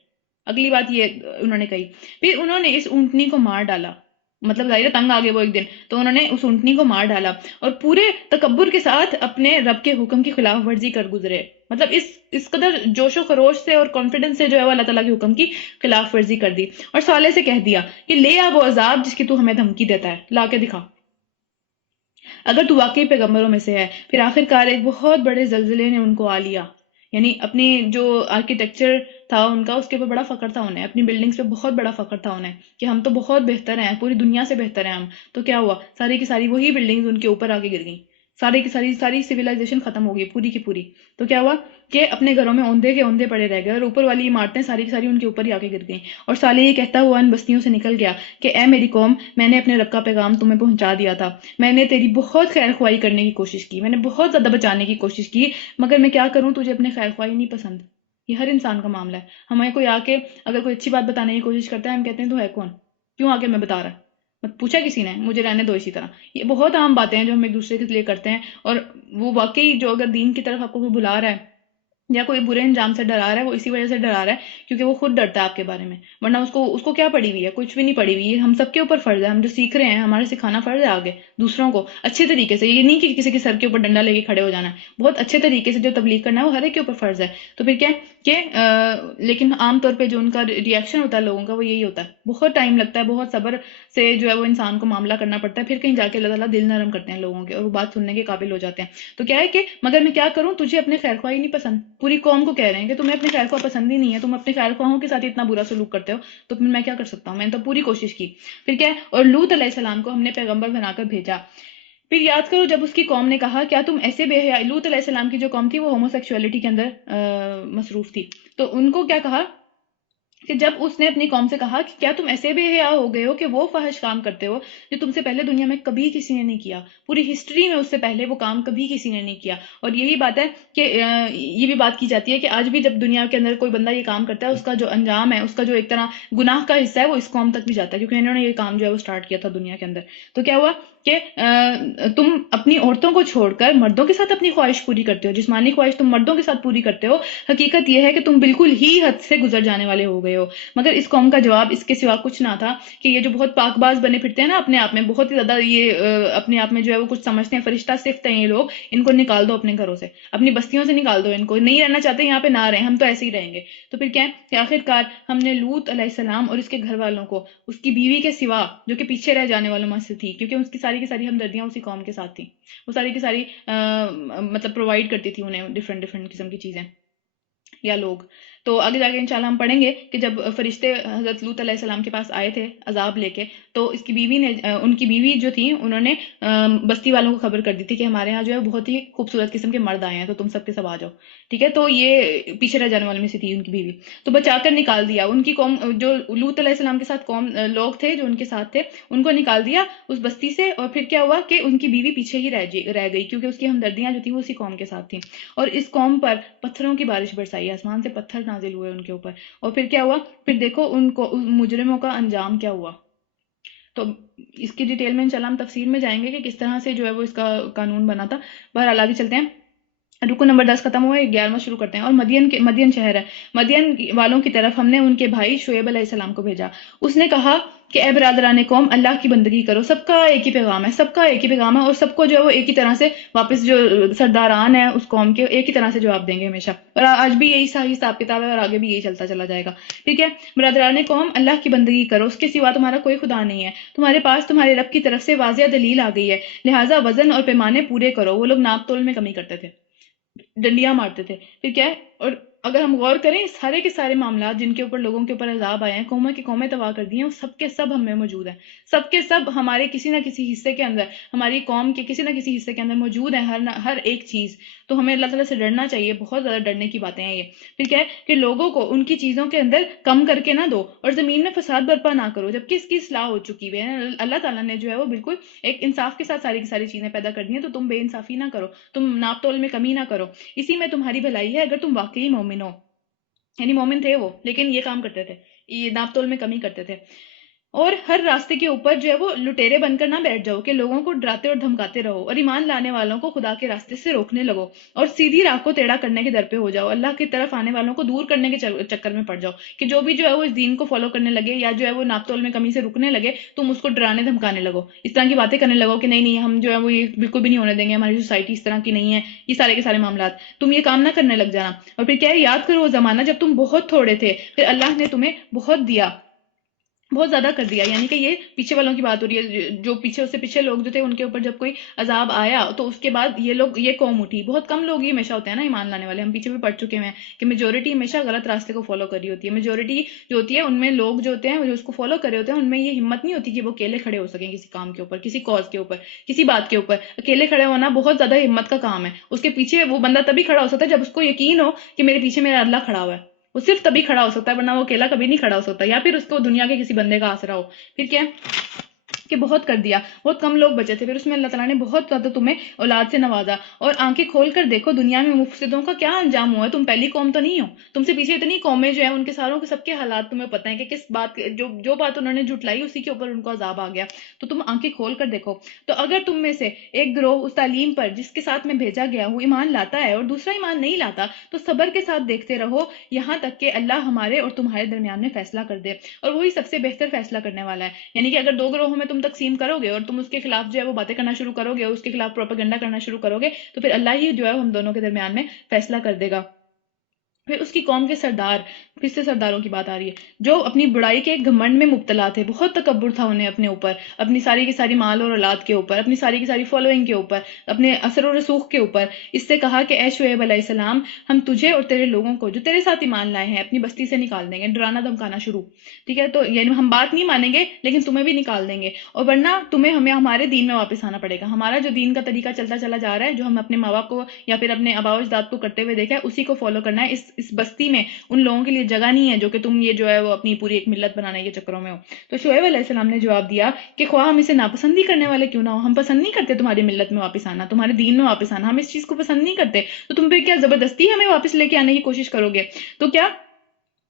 اگلی بات یہ انہوں نے کہی، پھر انہوں نے اس اونٹنی کو مار ڈالا، مطلب ظاہر ہے تنگ آگے وہ ایک دن، تو انہوں نے اس اونٹنی کو مار ڈالا اور پورے تکبر کے ساتھ اپنے رب کے حکم کی خلاف ورزی کر گزرے۔ مطلب اس قدر جوش و خروش سے اور کانفیڈنس سے جو ہے وہ اللہ تعالیٰ کے حکم کی خلاف ورزی کر دی، اور صالح سے کہہ دیا کہ لے آ وہ عذاب جس کی تو ہمیں دھمکی دیتا ہے، لا کے دکھا اگر تو واقعی پیغمبروں میں سے ہے۔ پھر آخر کار ایک بہت بڑے زلزلے نے ان کو آ لیا، یعنی اپنی جو آرکیٹیکچر تھا ان کا، اس کے اوپر بڑا فخر تھا انہیں، اپنی بلڈنگز پہ بہت بڑا فخر تھا انہیں کہ ہم تو بہت بہتر ہیں، پوری دنیا سے بہتر ہیں ہم۔ تو کیا ہوا، ساری کی ساری وہی بلڈنگز ان کے اوپر آ کے گر گئیں، ساری کی ساری سویلائزیشن ختم ہو گئی پوری کی پوری۔ تو کیا ہوا کہ اپنے گھروں میں اوندے کے اوندے پڑے رہ گئے، اور اوپر والی عمارتیں ساری کی ساری ان کے اوپر ہی آ کے گر گئیں۔ اور صالح یہ کہتا ہوا ان بستیوں سے نکل گیا کہ اے میری قوم، میں نے اپنے رب کا پیغام تمہیں پہنچا دیا تھا، میں نے تیری بہت خیر خواہی کرنے کی کوشش کی، میں نے بہت زیادہ بچانے کی کوشش کی، مگر میں کیا کروں، تجھے اپنے خیر خواہی نہیں پسند۔ یہ ہر انسان کا معاملہ ہے، ہمیں کوئی آ کے اگر کوئی اچھی بات بتانے کی کوشش کرتا ہے، ہم کہتے ہیں تو ہے کون، کیوں آ کے میں بتا رہا ہے، مت پوچھا کسی نے، مجھے رہنے دو اسی طرح۔ یہ بہت عام باتیں ہیں جو ہم ایک دوسرے کے لیے کرتے ہیں، اور وہ واقعی جو اگر دین کی طرف آپ کو کوئی بلا رہا ہے یا کوئی برے انجام سے ڈرا رہا ہے، وہ اسی وجہ سے ڈرا رہا ہے کیونکہ وہ خود ڈرتا ہے آپ کے بارے میں، ورنہ اس کو کیا پڑی ہوئی ہے، کچھ بھی نہیں پڑی ہوئی ہے۔ ہم سب کے اوپر فرض ہے، ہم جو سیکھ رہے ہیں ہمارے سکھانا فرض ہے آگے دوسروں کو اچھے طریقے سے، یہ نہیں کہ کسی کے سر کے اوپر ڈنڈا لے کے کھڑے ہو جانا ہے، بہت اچھے طریقے سے جو تبلیغ کرنا ہے وہ ہر ایک کے اوپر فرض ہے۔ تو پھر کیا کہ لیکن عام طور پہ جو ان کا ریئیکشن ہوتا ہے لوگوں کا، وہ یہی ہوتا ہے، بہت ٹائم لگتا ہے، بہت صبر سے جو ہے وہ انسان کو معاملہ کرنا پڑتا ہے، پھر کہیں جا کے اللہ تعالیٰ دل نرم کرتے ہیں لوگوں کے، اور وہ بات سننے کے قابل ہو جاتے ہیں۔ تو کیا ہے کہ مگر میں کیا کروں، تجھے اپنے خیر خواہی نہیں پسند، پوری قوم کو کہہ رہے ہیں کہ تمہیں اپنے خیر خواہ پسند ہی نہیں ہے، تم اپنے خیر خواہوں کے ساتھ اتنا برا سلوک کرتے ہو، تو پھر میں کیا کر سکتا ہوں، میں نے تو پوری کوشش کی۔ پھر کیا ہے، اور لوط علیہ السلام کو ہم نے پیغمبر بنا کر بھیجا۔ پھر یاد کرو جب اس کی قوم نے کہا کیا تم ایسے بے حیا، لوط علیہ السلام کی جو قوم تھی وہ ہومو سیکشولیٹی کے اندر مصروف تھی، تو ان کو کیا کہا کہ جب اس نے اپنی قوم سے کہا کہ کیا تم ایسے بے حیا ہو گئے ہو کہ وہ فحش کام کرتے ہو جو تم سے پہلے دنیا میں کبھی کسی نے نہیں کیا، پوری ہسٹری میں اس سے پہلے وہ کام کبھی کسی نے نہیں کیا۔ اور یہی بات ہے کہ یہ بھی بات کی جاتی ہے کہ آج بھی جب دنیا کے اندر کوئی بندہ یہ کام کرتا ہے، اس کا جو انجام ہے، اس کا جو ایک طرح گناہ کا حصہ ہے، وہ اس قوم تک بھی جاتا ہے، کیونکہ انہوں نے یہ کام جو ہے وہ سٹارٹ کیا تھا دنیا کے اندر۔ تو کیا ہوا کہ تم اپنی عورتوں کو چھوڑ کر مردوں کے ساتھ اپنی خواہش پوری کرتے ہو، جسمانی خواہش تم مردوں کے ساتھ پوری کرتے ہو، حقیقت یہ ہے کہ تم بالکل ہی حد سے گزر جانے والے ہو گئے ہو۔ مگر اس قوم کا جواب اس کے سوا کچھ نہ تھا کہ یہ جو بہت پاک باز بنے پھرتے ہیں نا اپنے آپ میں، بہت ہی زیادہ یہ اپنے آپ میں جو ہے وہ کچھ سمجھتے ہیں، فرشتہ صفت ہیں یہ لوگ، ان کو نکال دو اپنے گھروں سے، اپنی بستیوں سے نکال دو، ان کو نہیں رہنا چاہتے یہاں پہ نہ رہیں، ہم تو ایسے ہی رہیں گے۔ تو پھر کیا ہے کہ آخر کار ہم نے لوط علیہ السلام اور اس کے گھر والوں کو اس کی بیوی کے سوا، جو کہ پیچھے رہ جانے والوں میں سے تھی، کیونکہ اس کی ساری ہمدردیاں اسی قوم کے ساتھ تھیں، وہ ساری کی ساری مطلب پرووائڈ کرتی تھی انہیں ڈفرینٹ قسم کی چیزیں یا لوگ۔ تو آگے جا کے انشاءاللہ ہم پڑھیں گے کہ جب فرشتے حضرت لوط علیہ السلام کے پاس آئے تھے عذاب لے کے، تو اس کی بیوی نے ان کی بیوی جو تھی انہوں نے بستی والوں کو خبر کر دی تھی کہ ہمارے ہاں جو ہے بہت ہی خوبصورت قسم کے مرد آئے ہیں، تو تم سب کے سب آ جاؤ، ٹھیک ہے۔ تو یہ پیچھے رہ جانے والے میں سے تھی ان کی بیوی، تو بچا کر نکال دیا ان کی قوم، جو لوط علیہ السلام کے ساتھ قوم لوگ تھے جو ان کے ساتھ تھے، ان کو نکال دیا اس بستی سے۔ اور پھر کیا ہوا کہ ان کی بیوی پیچھے ہی رہ گئی، کیونکہ اس کی ہمدردیاں جو تھیں وہ اسی قوم کے ساتھ تھیں، اور اس قوم پر پتھروں کی بارش برسائی، آسمان سے پتھر نازل ہوئے ان کے اوپر۔ اور پھر کیا ہوا، پھر دیکھو ان کو مجرموں کا انجام کیا ہوا۔ تو اس کی ڈیٹیل میں انشاءاللہ ہم تفسیر میں جائیں گے کہ کس طرح سے جو ہے وہ اس کا قانون بنا تھا۔ بہرحال آگے چلتے ہیں، رکو نمبر 10 ختم ہوا، 11واں شروع کرتے ہیں۔ اور مدین شہر ہے، مدین والوں کی طرف ہم نے ان کے بھائی شعیب علیہ السلام کو بھیجا۔ اس نے کہا کہ اے برادران قوم، اللہ کی بندگی کرو، سب کا ایک ہی پیغام ہے، سب کا ایک ہی پیغام ہے، اور سب کو جو ہے وہ ایک ہی طرح سے واپس جو سرداران ہیں اس قوم کے ایک ہی طرح سے جواب دیں گے ہمیشہ، اور آج بھی یہی صحیح حساب کتاب ہے اور آگے بھی یہی چلتا چلا جائے گا، ٹھیک ہے۔ برادران قوم، اللہ کی بندگی کرو، اس کے سوا تمہارا کوئی خدا نہیں ہے، تمہارے پاس تمہارے رب کی طرف سے واضح دلیل آ گئی ہے، لہٰذا وزن اور پیمانے پورے کرو۔ وہ لوگ ناپ تول میں کمی کرتے تھے، ڈنڈیاں مارتے تھے، پھر کیا ہے، اور اگر ہم غور کریں سارے کے سارے معاملات جن کے اوپر لوگوں کے اوپر عذاب آئے ہیں، قومیں کی قومیں تباہ کر دی ہیں، وہ سب کے سب ہم میں موجود ہیں، سب کے سب ہمارے کسی نہ کسی حصے کے اندر، ہماری قوم کے کسی نہ کسی حصے کے اندر موجود ہیں، ہر ایک چیز. تو ہمیں اللہ تعالیٰ سے ڈرنا چاہیے، بہت زیادہ ڈرنے کی باتیں ہیں یہ. پھر کیا ہے کہ لوگوں کو ان کی چیزوں کے اندر کم کر کے نہ دو، اور زمین میں فساد برپا نہ کرو جبکہ اس کی اصلاح ہو چکی ہے. اللہ تعالیٰ نے جو ہے وہ بالکل ایک انصاف کے ساتھ ساری کی ساری چیزیں پیدا کر دی ہیں، تو تم بے انصافی نہ کرو، تم ناپ تول میں کمی نہ کرو، اسی میں تمہاری بھلائی ہے اگر تم واقعی مومن ہو. یعنی مومن تھے وہ، لیکن یہ کام کرتے تھے، یہ ناپ تول میں کمی کرتے تھے. اور ہر راستے کے اوپر جو ہے وہ لٹیرے بن کر نہ بیٹھ جاؤ کہ لوگوں کو ڈراتے اور دھمکاتے رہو، اور ایمان لانے والوں کو خدا کے راستے سے روکنے لگو، اور سیدھی راہ کو ٹیڑھا کرنے کے در پہ ہو جاؤ. اللہ کی طرف آنے والوں کو دور کرنے کے چکر میں پڑ جاؤ کہ جو بھی جو ہے وہ اس دین کو فالو کرنے لگے یا جو ہے وہ ناپ تول میں کمی سے رکنے لگے، تم اس کو ڈرانے دھمکانے لگو، اس طرح کی باتیں کرنے لگو کہ نہیں ہم جو ہے وہ یہ بالکل بھی نہیں ہونے دیں گے، ہماری سوسائٹی اس طرح کی نہیں ہے. یہ سارے کے سارے معاملات تم یہ کام نہ کرنے لگ جانا. اور پھر کیا ہے، یاد کرو وہ زمانہ جب تم بہت تھوڑے تھے، پھر اللہ نے تمہیں بہت دیا، بہت زیادہ کر دیا. یعنی کہ یہ پیچھے والوں کی بات ہو رہی ہے، جو پیچھے اس سے پیچھے لوگ جو تھے ان کے اوپر جب کوئی عذاب آیا تو اس کے بعد یہ قوم اٹھی. بہت کم لوگ ہی ہمیشہ ہوتے ہیں نا ایمان لانے والے، ہم پیچھے بھی پڑھ چکے ہیں کہ میجورٹی ہمیشہ غلط راستے کو فالو کر رہی ہوتی ہے. میجورٹی جو ہوتی ہے ان میں لوگ جو ہوتے ہیں جو اس کو فالو کر رہے ہوتے ہیں ان میں یہ ہمت نہیں ہوتی کہ وہ اکیلے کھڑے ہو سکیں کسی کام کے اوپر، کسی کاز کے اوپر، کسی بات کے اوپر. اکیلے کھڑے ہونا بہت زیادہ ہمت کا کام ہے. اس کے پیچھے وہ بندہ تبھی کھڑا ہو سکتا ہے جب اس کو یقین ہو کہ میرے پیچھے میرا اللہ کھڑا ہوا ہے. وہ صرف تبھی کھڑا ہو سکتا ہے، ورنہ وہ اکیلا کبھی نہیں کھڑا ہو سکتا، یا پھر اس کو دنیا کے کسی بندے کا آسرا ہو. پھر کیا کہ بہت کر دیا، بہت کم لوگ بچے تھے. پھر اس میں اللہ تعالیٰ نے بہت زیادہ تمہیں اولاد سے نوازا. اور آنکھیں کھول کر دیکھو دنیا میں مفسدوں کا کیا انجام ہوا ہے. تم پہلی قوم تو نہیں ہو، تم سے پیچھے اتنی قومیں جو ہیں ان کے ساروں کے سب کے حالات تمہیں پتہ ہیں کہ کس بات جو بات انہوں نے جھٹلائی اسی کے اوپر ان کو عذاب آ گیا. تو تم آنکھیں کھول کر دیکھو. تو اگر تم میں سے ایک گروہ اس تعلیم پر جس کے ساتھ میں بھیجا گیا ہوں ایمان لاتا ہے اور دوسرا ایمان نہیں لاتا، تو صبر کے ساتھ دیکھتے رہو یہاں تک کہ اللہ ہمارے اور تمہارے درمیان میں فیصلہ کر دے، اور وہی سب سے بہتر فیصلہ کرنے والا ہے. یعنی کہ اگر دو گروہوں میں تم تقسیم کرو گے اور تم اس کے خلاف جو ہے وہ باتیں کرنا شروع کرو گے اور اس کے خلاف پروپیگنڈا کرنا شروع کرو گے، تو پھر اللہ ہی جو ہے ہم دونوں کے درمیان میں فیصلہ کر دے گا. پھر اس کی قوم کے سردار، پھر سے سرداروں کی بات آ رہی ہے جو اپنی بڑائی کے گھمنڈ میں مبتلا تھے. بہت تکبر تھا انہیں اپنے اوپر، اپنی ساری کی ساری مال اور اولاد کے اوپر، اپنی ساری کی ساری فالوئنگ کے اوپر، اپنے اثر و رسوخ کے اوپر. اس سے کہا کہ اے شعیب علیہ السلام، ہم تجھے اور تیرے لوگوں کو جو تیرے ساتھ ایمان لائے ہیں اپنی بستی سے نکال دیں گے. ڈرانا دھمکانا شروع، ٹھیک ہے. تو یعنی ہم بات نہیں مانیں گے لیکن تمہیں بھی نکال دیں گے، اور ورنہ تمہیں ہمارے دین میں واپس آنا پڑے گا. ہمارا جو دین کا طریقہ چلتا چلا جا رہا ہے، جو ہم اپنے ماں باپ کو یا پھر اپنے آباء و اجداد کو کرتے ہوئے دیکھا ہے، اسی کو فالو کرنا ہے. اس بستی میں ان لوگوں کے لیے جگہ نہیں ہے جو کہ تم یہ جو ہے وہ اپنی پوری ایک ملت بنانے کے چکروں میں ہو. تو شعیب علیہ السلام نے جواب دیا کہ خواہ ہم اسے ناپسندی کرنے والے کیوں نہ ہو، ہم پسند نہیں کرتے تمہاری ملت میں واپس آنا، تمہارے دین میں واپس آنا، ہم اس چیز کو پسند نہیں کرتے. تو تم پھر کیا زبردستی ہمیں واپس لے کے آنے کی کوشش کرو گے؟ تو کیا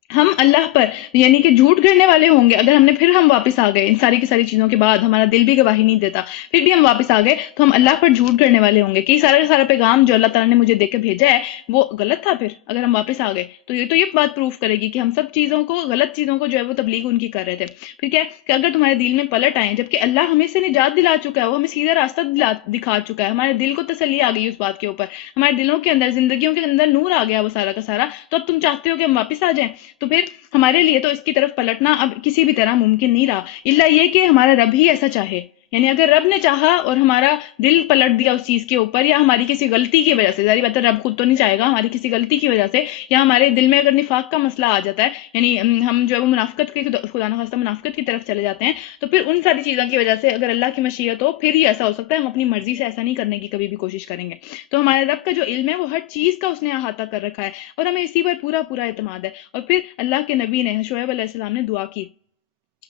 ہم اللہ پر یعنی کہ جھوٹ گھڑنے والے ہوں گے اگر ہم واپس آ گئے ان ساری کی ساری چیزوں کے بعد؟ ہمارا دل بھی گواہی نہیں دیتا، پھر بھی ہم واپس آ گئے تو ہم اللہ پر جھوٹ گھڑنے والے ہوں گے کہ سارا کا سارا پیغام جو اللہ تعالیٰ نے مجھے دے کے بھیجا ہے وہ غلط تھا. پھر اگر ہم واپس آ گئے تو یہ بات پروف کرے گی کہ ہم سب چیزوں کو، غلط چیزوں کو جو ہے وہ تبلیغ ان کی کر رہے تھے. پھر کیا کہ اگر تمہارے دل میں پلٹ آئیں، جبکہ اللہ ہمیں سے نجات دلا چکا ہے، وہ ہمیں سیدھا راستہ دکھا چکا ہے، ہمارے دل کو تسلی آ گئی اس بات کے اوپر، ہمارے دلوں کے اندر، زندگیوں کے اندر نور آ گیا وہ سارا کا سارا، تو اب تم چاہتے ہو کہ ہم واپس آ جائیں؟ تو پھر ہمارے لیے تو اس کی طرف پلٹنا اب کسی بھی طرح ممکن نہیں رہا، الا یہ کہ ہمارا رب ہی ایسا چاہے. یعنی اگر رب نے چاہا اور ہمارا دل پلٹ دیا اس چیز کے اوپر، یا ہماری کسی غلطی کی وجہ سے، ظاہر بات ہے رب خود تو نہیں چاہے گا، ہماری کسی غلطی کی وجہ سے، یا ہمارے دل میں اگر نفاق کا مسئلہ آ جاتا ہے، یعنی ہم جو ہے وہ منافقت کے، خدا نخواستہ منافقت کی طرف چلے جاتے ہیں، تو پھر ان ساری چیزوں کی وجہ سے اگر اللہ کی مشیت ہو پھر ہی ایسا ہو سکتا ہے. ہم اپنی مرضی سے ایسا نہیں کرنے کی کبھی بھی کوشش کریں گے. تو ہمارے رب کا جو علم ہے وہ ہر چیز کا اس نے احاطہ کر رکھا ہے، اور ہمیں اسی پر پورا پورا اعتماد ہے. اور پھر اللہ کے نبی نے، شعیب علیہ السلام نے دعا کی.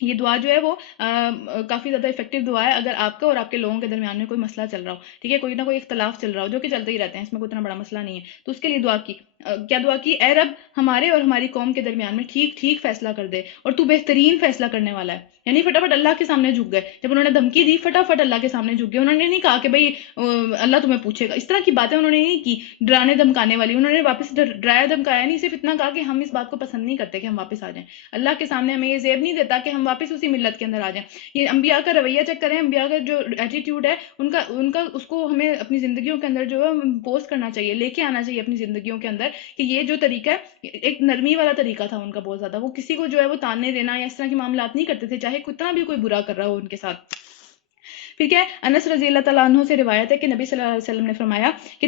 یہ دعا جو ہے وہ کافی زیادہ افیکٹو دعا ہے اگر آپ کا اور آپ کے لوگوں کے درمیان میں کوئی مسئلہ چل رہا ہو، ٹھیک ہے، کوئی نہ کوئی اختلاف چل رہا ہو، جو کہ چلتے ہی رہتے ہیں، اس میں کوئی اتنا بڑا مسئلہ نہیں ہے. تو اس کے لیے دعا کی. کیا دعا کی؟ اے رب، ہمارے اور ہماری قوم کے درمیان میں ٹھیک ٹھیک فیصلہ کر دے، اور تو بہترین فیصلہ کرنے والا ہے. یعنی فٹافٹ اللہ کے سامنے جھک گئے. جب انہوں نے دھمکی دی فٹافٹ اللہ کے سامنے جھک گئے. انہوں نے نہیں کہا کہ بھئی اللہ تمہیں پوچھے گا، اس طرح کی باتیں انہوں نے نہیں کی ڈرانے دھمکانے والی. انہوں نے واپس ڈرایا دھمکایا نہیں، صرف اتنا کہا کہ ہم اس بات کو پسند نہیں کرتے کہ ہم واپس آ جائیں. اللہ کے سامنے ہمیں یہ زیب نہیں دیتا کہ ہم واپس اسی ملت کے اندر آ جائیں. یہ انبیاء کا رویہ چیک کریں، انبیاء کا جو ایٹیٹیوڈ ہے ان کا اس کو ہمیں اپنی زندگیوں کے اندر جو ہے پوسٹ کرنا چاہیے، لے کے آنا چاہیے اپنی زندگیوں کے اندر، کہ یہ جو طریقہ ہے ایک نرمی والا طریقہ تھا ان کا بہت زیادہ. وہ کسی کو جو ہے وہ تانے دینا یا اس طرح کے معاملات نہیں کرتے تھے، چاہے کتنا بھی کوئی برا کر رہا ہو ان کے ساتھ. پھر کیا ہے، انس رضی اللہ تعالیٰ عنہ سے روایت ہے کہ نبی صلی اللہ علیہ وسلم نے فرمایا کہ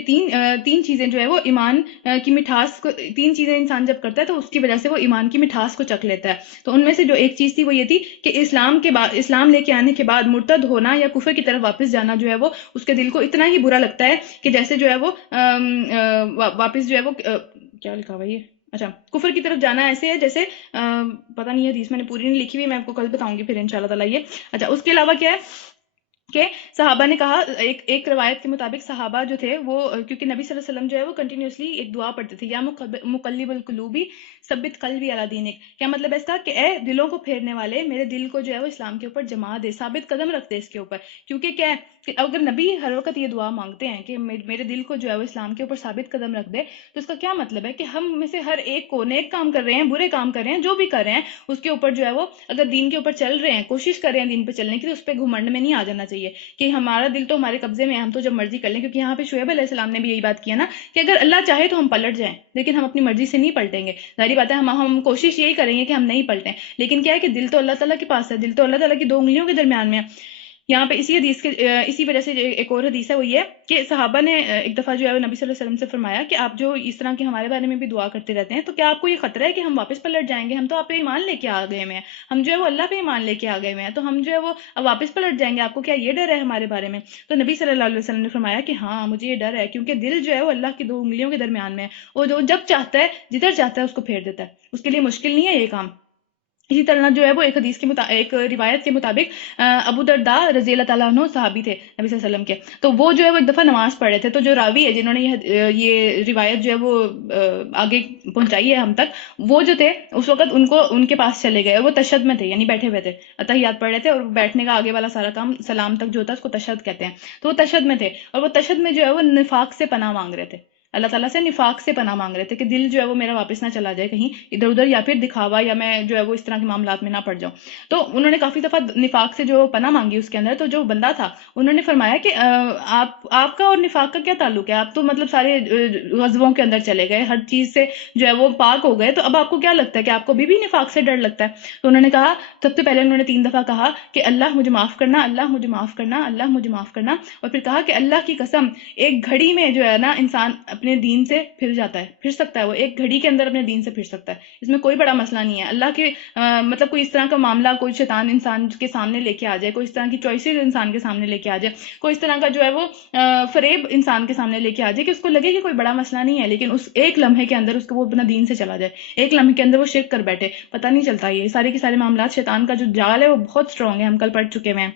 تین چیزیں جو ہے وہ ایمان کی مٹھاس کو، تین چیزیں انسان جب کرتا ہے تو اس کی وجہ سے وہ ایمان کی مٹھاس کو چکھ لیتا ہے. تو ان میں سے جو ایک چیز تھی وہ یہ تھی کہ اسلام لے کے آنے کے بعد مرتد ہونا یا کفر کی طرف واپس جانا جو ہے وہ اس کے دل کو اتنا ہی برا لگتا ہے کہ جیسے جو ہے وہ واپس جو ہے وہ کیا لکھا ہوا یہ، اچھا، کفر کی طرف جانا ایسے ہے جیسے پتہ نہیں حدیث میں نے پوری نہیں لکھی ہوئی، میں آپ کو کل بتاؤں گی پھر انشاءاللہ تعالیٰ یہ. اچھا، اس کے علاوہ کیا ہے کہ صحابہ نے کہا، ایک روایت کے مطابق صحابہ جو تھے وہ، کیونکہ نبی صلی اللہ علیہ وسلم جو ہے وہ کنٹینیوسلی ایک دعا پڑھتے تھے، یا مقلب القلوبی ثبت قلبی علی دینک. کیا مطلب ہے اس کا کہ اے دلوں کو پھیرنے والے، میرے دل کو جو ہے وہ اسلام کے اوپر جما دے، ثابت قدم رکھ دے اس کے اوپر. کیونکہ کیا ہے کہ اگر نبی ہر وقت یہ دعا مانگتے ہیں کہ میرے دل کو جو ہے وہ اسلام کے اوپر ثابت قدم رکھ دے، تو اس کا کیا مطلب ہے کہ ہم میں سے ہر ایک کو نیک کام کر رہے ہیں، برے کام کر رہے ہیں، جو بھی کر رہے ہیں اس کے اوپر جو ہے وہ اگر دین کے اوپر چل رہے ہیں، کوشش کر رہے ہیں دین پہ چلنے کی، تو اس پہ گھمنڈ میں نہیں آ جانا چاہیے کہ ہمارا دل تو ہمارے قبضے میں ہے، ہم تو جب مرضی کر لیں. کیونکہ یہاں پہ شعیب علیہ السلام نے بھی یہی بات کیا نا کہ اگر اللہ چاہے تو ہم پلٹ جائیں، لیکن ہم اپنی مرضی سے نہیں پلٹیں گے. ظاہری بات ہے ہم کوشش یہی کریں گے کہ ہم نہیں پلٹیں، لیکن کیا ہے کہ دل تو اللہ تعالیٰ کے پاس ہے، دل تو اللہ تعالیٰ کی دو انگلیوں کے درمیان میں ہے. یہاں پہ اسی حدیث کے اسی وجہ سے ایک اور حدیث ہے، وہ یہ کہ صحابہ نے ایک دفعہ جو ہے نبی صلی اللہ علیہ وسلم سے فرمایا کہ آپ جو اس طرح کے ہمارے بارے میں بھی دعا کرتے رہتے ہیں، تو کیا آپ کو یہ خطرہ ہے کہ ہم واپس پلٹ جائیں گے؟ ہم تو آپ پہ ایمان لے کے آ گئے ہوئے ہیں، ہم جو ہے وہ اللہ پہ ایمان لے کے آ گئے ہوئے ہیں، تو ہم جو ہے وہ اب واپس پلٹ جائیں گے، آپ کو کیا یہ ڈر ہے ہمارے بارے میں؟ تو نبی صلی اللہ علیہ وسلم نے فرمایا کہ ہاں مجھے یہ ڈر ہے، کیونکہ دل جو ہے وہ اللہ کی دو انگلیوں کے درمیان میں ہے، اور جو جب چاہتا ہے جدھر چاہتا ہے اس کو پھیر دیتا ہے، اس کے لیے مشکل نہیں ہے یہ کام. اسی طرح جو ہے وہ ایک حدیث کے ایک روایت کے مطابق ابو درداء رضی اللہ تعالیٰ عنہ صحابی تھے نبی صلی اللہ علیہ وسلم کے، تو وہ جو ہے وہ ایک دفعہ نماز پڑھ رہے تھے. تو جو راوی ہے جنہوں نے یہ روایت جو ہے وہ آگے پہنچائی ہے ہم تک، وہ جو تھے اس وقت ان کے پاس چلے گئے، اور وہ تشہد میں تھے، یعنی بیٹھے ہوئے تھے، اتحیات پڑھ رہے تھے، اور بیٹھنے کا آگے والا سارا کام سلام تک جو ہوتا ہے اس کو تشہد کہتے ہیں. تو وہ تشہد میں تھے، اور وہ تشہد میں جو ہے وہ نفاق سے پناہ مانگ رہے تھے، اللہ تعالیٰ سے نفاق سے پناہ مانگ رہے تھے کہ دل جو ہے وہ میرا واپس نہ چلا جائے کہیں ادھر ادھر، یا پھر دکھاوا، یا میں جو ہے وہ اس طرح کے معاملات میں نہ پڑ جاؤں. تو انہوں نے کافی دفعہ نفاق سے جو پناہ مانگی اس کے اندر. تو جو بندہ تھا انہوں نے فرمایا کہ آپ کا اور نفاق کا کیا تعلق ہے؟ آپ تو مطلب سارے غزووں کے اندر چلے گئے، ہر چیز سے جو ہے وہ پاک ہو گئے، تو اب آپ کو کیا لگتا ہے کہ آپ کو بھی نفاق سے ڈر لگتا ہے؟ تو انہوں نے کہا، سب سے پہلے انہوں نے 3 دفعہ کہا کہ اللہ مجھے معاف کرنا، اللہ مجھے معاف کرنا، اللہ مجھے معاف کرنا. اور پھر کہا کہ اللہ کی قسم، ایک گھڑی میں جو ہے نا انسان اپنے دین سے پھر جاتا ہے، پھر سکتا ہے، وہ ایک گھڑی کے اندر اپنے دین سے پھر سکتا ہے، اس میں کوئی بڑا مسئلہ نہیں ہے. اللہ کے مطلب کوئی اس طرح کا معاملہ کوئی شیطان انسان کے سامنے لے کے آ جائے، کوئی اس طرح کی چوائسیز انسان کے سامنے لے کے آ جائے، کوئی اس طرح کا جو ہے وہ فریب انسان کے سامنے لے کے آ جائے کہ اس کو لگے کہ کوئی بڑا مسئلہ نہیں ہے، لیکن اس ایک لمحے کے اندر اس کو وہ اپنا دین سے چلا جائے، ایک لمحے کے اندر وہ شرک کر بیٹھے، پتہ نہیں چلتا. یہ سارے کے سارے معاملات شیطان کا جو جال ہے وہ بہت اسٹرانگ ہے، ہم کل پڑھ چکے ہیں.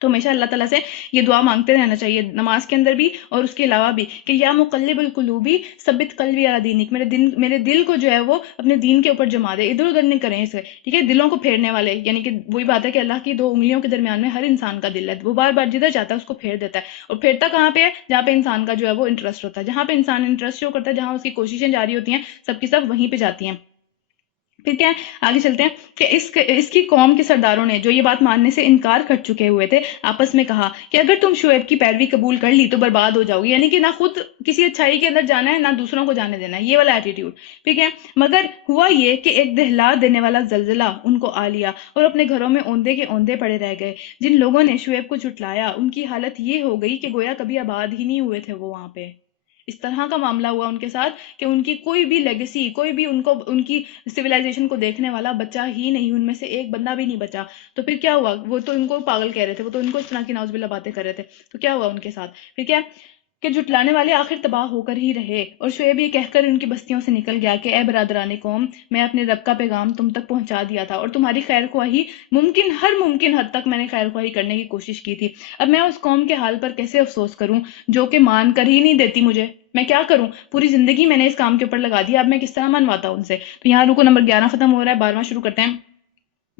تو ہمیشہ اللہ تعالیٰ سے یہ دعا مانگتے رہنا چاہیے، نماز کے اندر بھی اور اس کے علاوہ بھی، کہ یا مقلب القلوبی ثبت قلبی علی دینک، میرے دل کو جو ہے وہ اپنے دین کے اوپر جما دے، ادھر ادھر نہیں کریں اسے. ٹھیک ہے، دلوں کو پھیرنے والے، یعنی کہ وہی بات ہے کہ اللہ کی 2 انگلیوں کے درمیان میں ہر انسان کا دل ہے، وہ بار بار جدھر جاتا ہے اس کو پھیر دیتا ہے. اور پھیرتا کہاں پہ ہے؟ جہاں پہ انسان کا جو ہے وہ انٹرسٹ ہوتا ہے، جہاں پہ انسان انٹرسٹ شو کرتا ہے، جہاں اس کی کوششیں جاری ہوتی ہیں، سب کی سب وہیں پہ جاتی ہیں. پھر کیا ہے، آگے چلتے ہیں کہ اس کی قوم کے سرداروں نے جو یہ بات ماننے سے انکار کر چکے ہوئے تھے، آپس میں کہا کہ اگر تم شعیب کی پیروی قبول کر لی تو برباد ہو جاؤ گی، یعنی کہ نہ خود کسی اچھائی کے اندر جانا ہے، نہ دوسروں کو جانے دینا ہے، یہ والا ایٹیٹیوڈ. ٹھیک ہے، مگر ہوا یہ کہ ایک دہلا دینے والا زلزلہ ان کو آ لیا اور اپنے گھروں میں اوندے کے اوندے پڑے رہ گئے. جن لوگوں نے شعیب کو جھٹلایا ان کی حالت یہ ہو گئی کہ گویا کبھی آباد ہی نہیں ہوئے تھے وہ وہاں پہ. اس طرح کا معاملہ ہوا ان کے ساتھ کہ ان کی کوئی بھی لیگیسی، کوئی بھی ان کی سویلائزیشن کو دیکھنے والا بچہ ہی نہیں، ان میں سے ایک بندہ بھی نہیں بچا. تو پھر کیا ہوا؟ وہ تو ان کو پاگل کہہ رہے تھے، وہ تو ان کو اس طرح کی نعوذ باللہ باتیں کر رہے تھے. تو کیا ہوا ان کے ساتھ؟ پھر کیا کہ جھٹلانے والے آخر تباہ ہو کر ہی رہے. اور شعیب یہ کہہ کر ان کی بستیوں سے نکل گیا کہ اے برادران قوم، میں اپنے رب کا پیغام تم تک پہنچا دیا تھا، اور تمہاری خیر خواہی ہر ممکن حد تک میں نے خیر خواہی کرنے کی کوشش کی تھی. اب میں اس قوم کے حال پر کیسے افسوس کروں جو کہ مان کر ہی نہیں دیتی مجھے؟ میں کیا کروں؟ پوری زندگی میں نے اس کام کے اوپر لگا دیا، اب میں کس طرح منواتا ان سے؟ تو یہاں رکو نمبر 11 ختم ہو رہا ہے، 12واں شروع کرتے ہیں.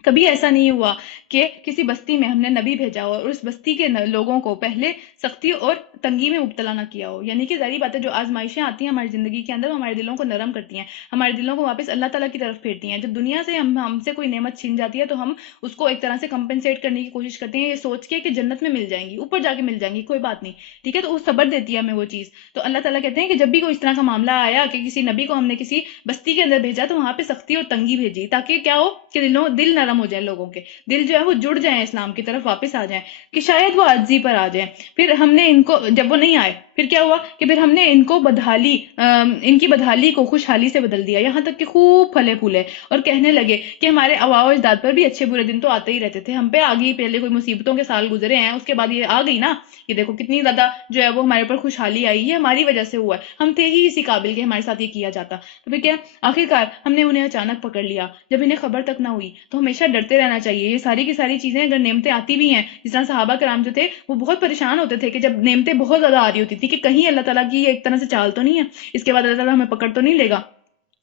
کبھی ایسا نہیں ہوا کہ کسی بستی میں ہم نے نبی بھیجا ہو اور اس بستی کے لوگوں کو پہلے سختی اور تنگی میں مبتلا نہ کیا ہو. یعنی کہ ظاہری بات ہے جو آزمائشیں آتی ہیں ہماری زندگی کے اندر، وہ ہمارے دلوں کو نرم کرتی ہیں، ہمارے دلوں کو واپس اللہ تعالیٰ کی طرف پھیرتی ہیں. جب دنیا سے ہم سے کوئی نعمت چھین جاتی ہے تو ہم اس کو ایک طرح سے کمپنسیٹ کرنے کی کوشش کرتے ہیں، یہ سوچ کے کہ جنت میں مل جائیں گی، اوپر جا کے مل جائیں گی، کوئی بات نہیں. ٹھیک ہے، تو وہ صبر دیتی ہے ہمیں وہ چیز. تو اللہ تعالیٰ کہتے ہیں کہ جب بھی کوئی اس طرح کا معاملہ آیا کہ کسی نبی کو ہم نے کسی بستی کے اندر بھیجا تو وہاں پہ سختی اور تنگی بھیجی، تاکہ کیا ہو کہ دل نرم نرم ہو جائیں لوگوں کے، دل جو ہے وہ جڑ جائیں، اسلام کی طرف واپس آ جائیں، کہ شاید وہ عاجزی پر آ جائیں۔ پھر ہم نے ان کو، جب وہ نہیں آئے پھر کیا ہوا کہ پھر ہم نے ان کو بدحالی، ان کی بدحالی کو خوشحالی سے بدل دیا، یہاں تک کہ خوب پھلے پھولے اور کہنے لگے کہ ہمارے آباء و اجداد پر بھی اچھے برے دن تو آتے ہی رہتے تھے، ہم پہ آ گئی، پہلے کوئی مصیبتوں کے سال گزرے ہیں، اس کے بعد یہ آ گئی نا، یہ دیکھو کتنی زیادہ جو ہے وہ ہمارے پر خوشحالی آئی، یہ ہماری وجہ سے ہوا ہے، ہم تھے ہی اسی قابل کہ ہمارے ساتھ یہ کیا جاتا۔ تو پھر کیا، آخرکار ہم نے انہیں اچانک پکڑ لیا جب انہیں خبر تک نہ ہوئی۔ تو ہمیشہ ڈرتے رہنا چاہیے، یہ ساری کی ساری چیزیں اگر نعمتیں آتی بھی ہیں، جس طرح صحابہ کرام جو تھے وہ بہت پریشان ہوتے تھے کہ جب نعمتیں بہت زیادہ آ رہی ہوتی تھی کہ کہیں اللہ تعالیٰ کی یہ ایک طرح سے چال تو نہیں ہے، اس کے بعد اللہ تعالیٰ ہمیں پکڑ تو نہیں لے گا،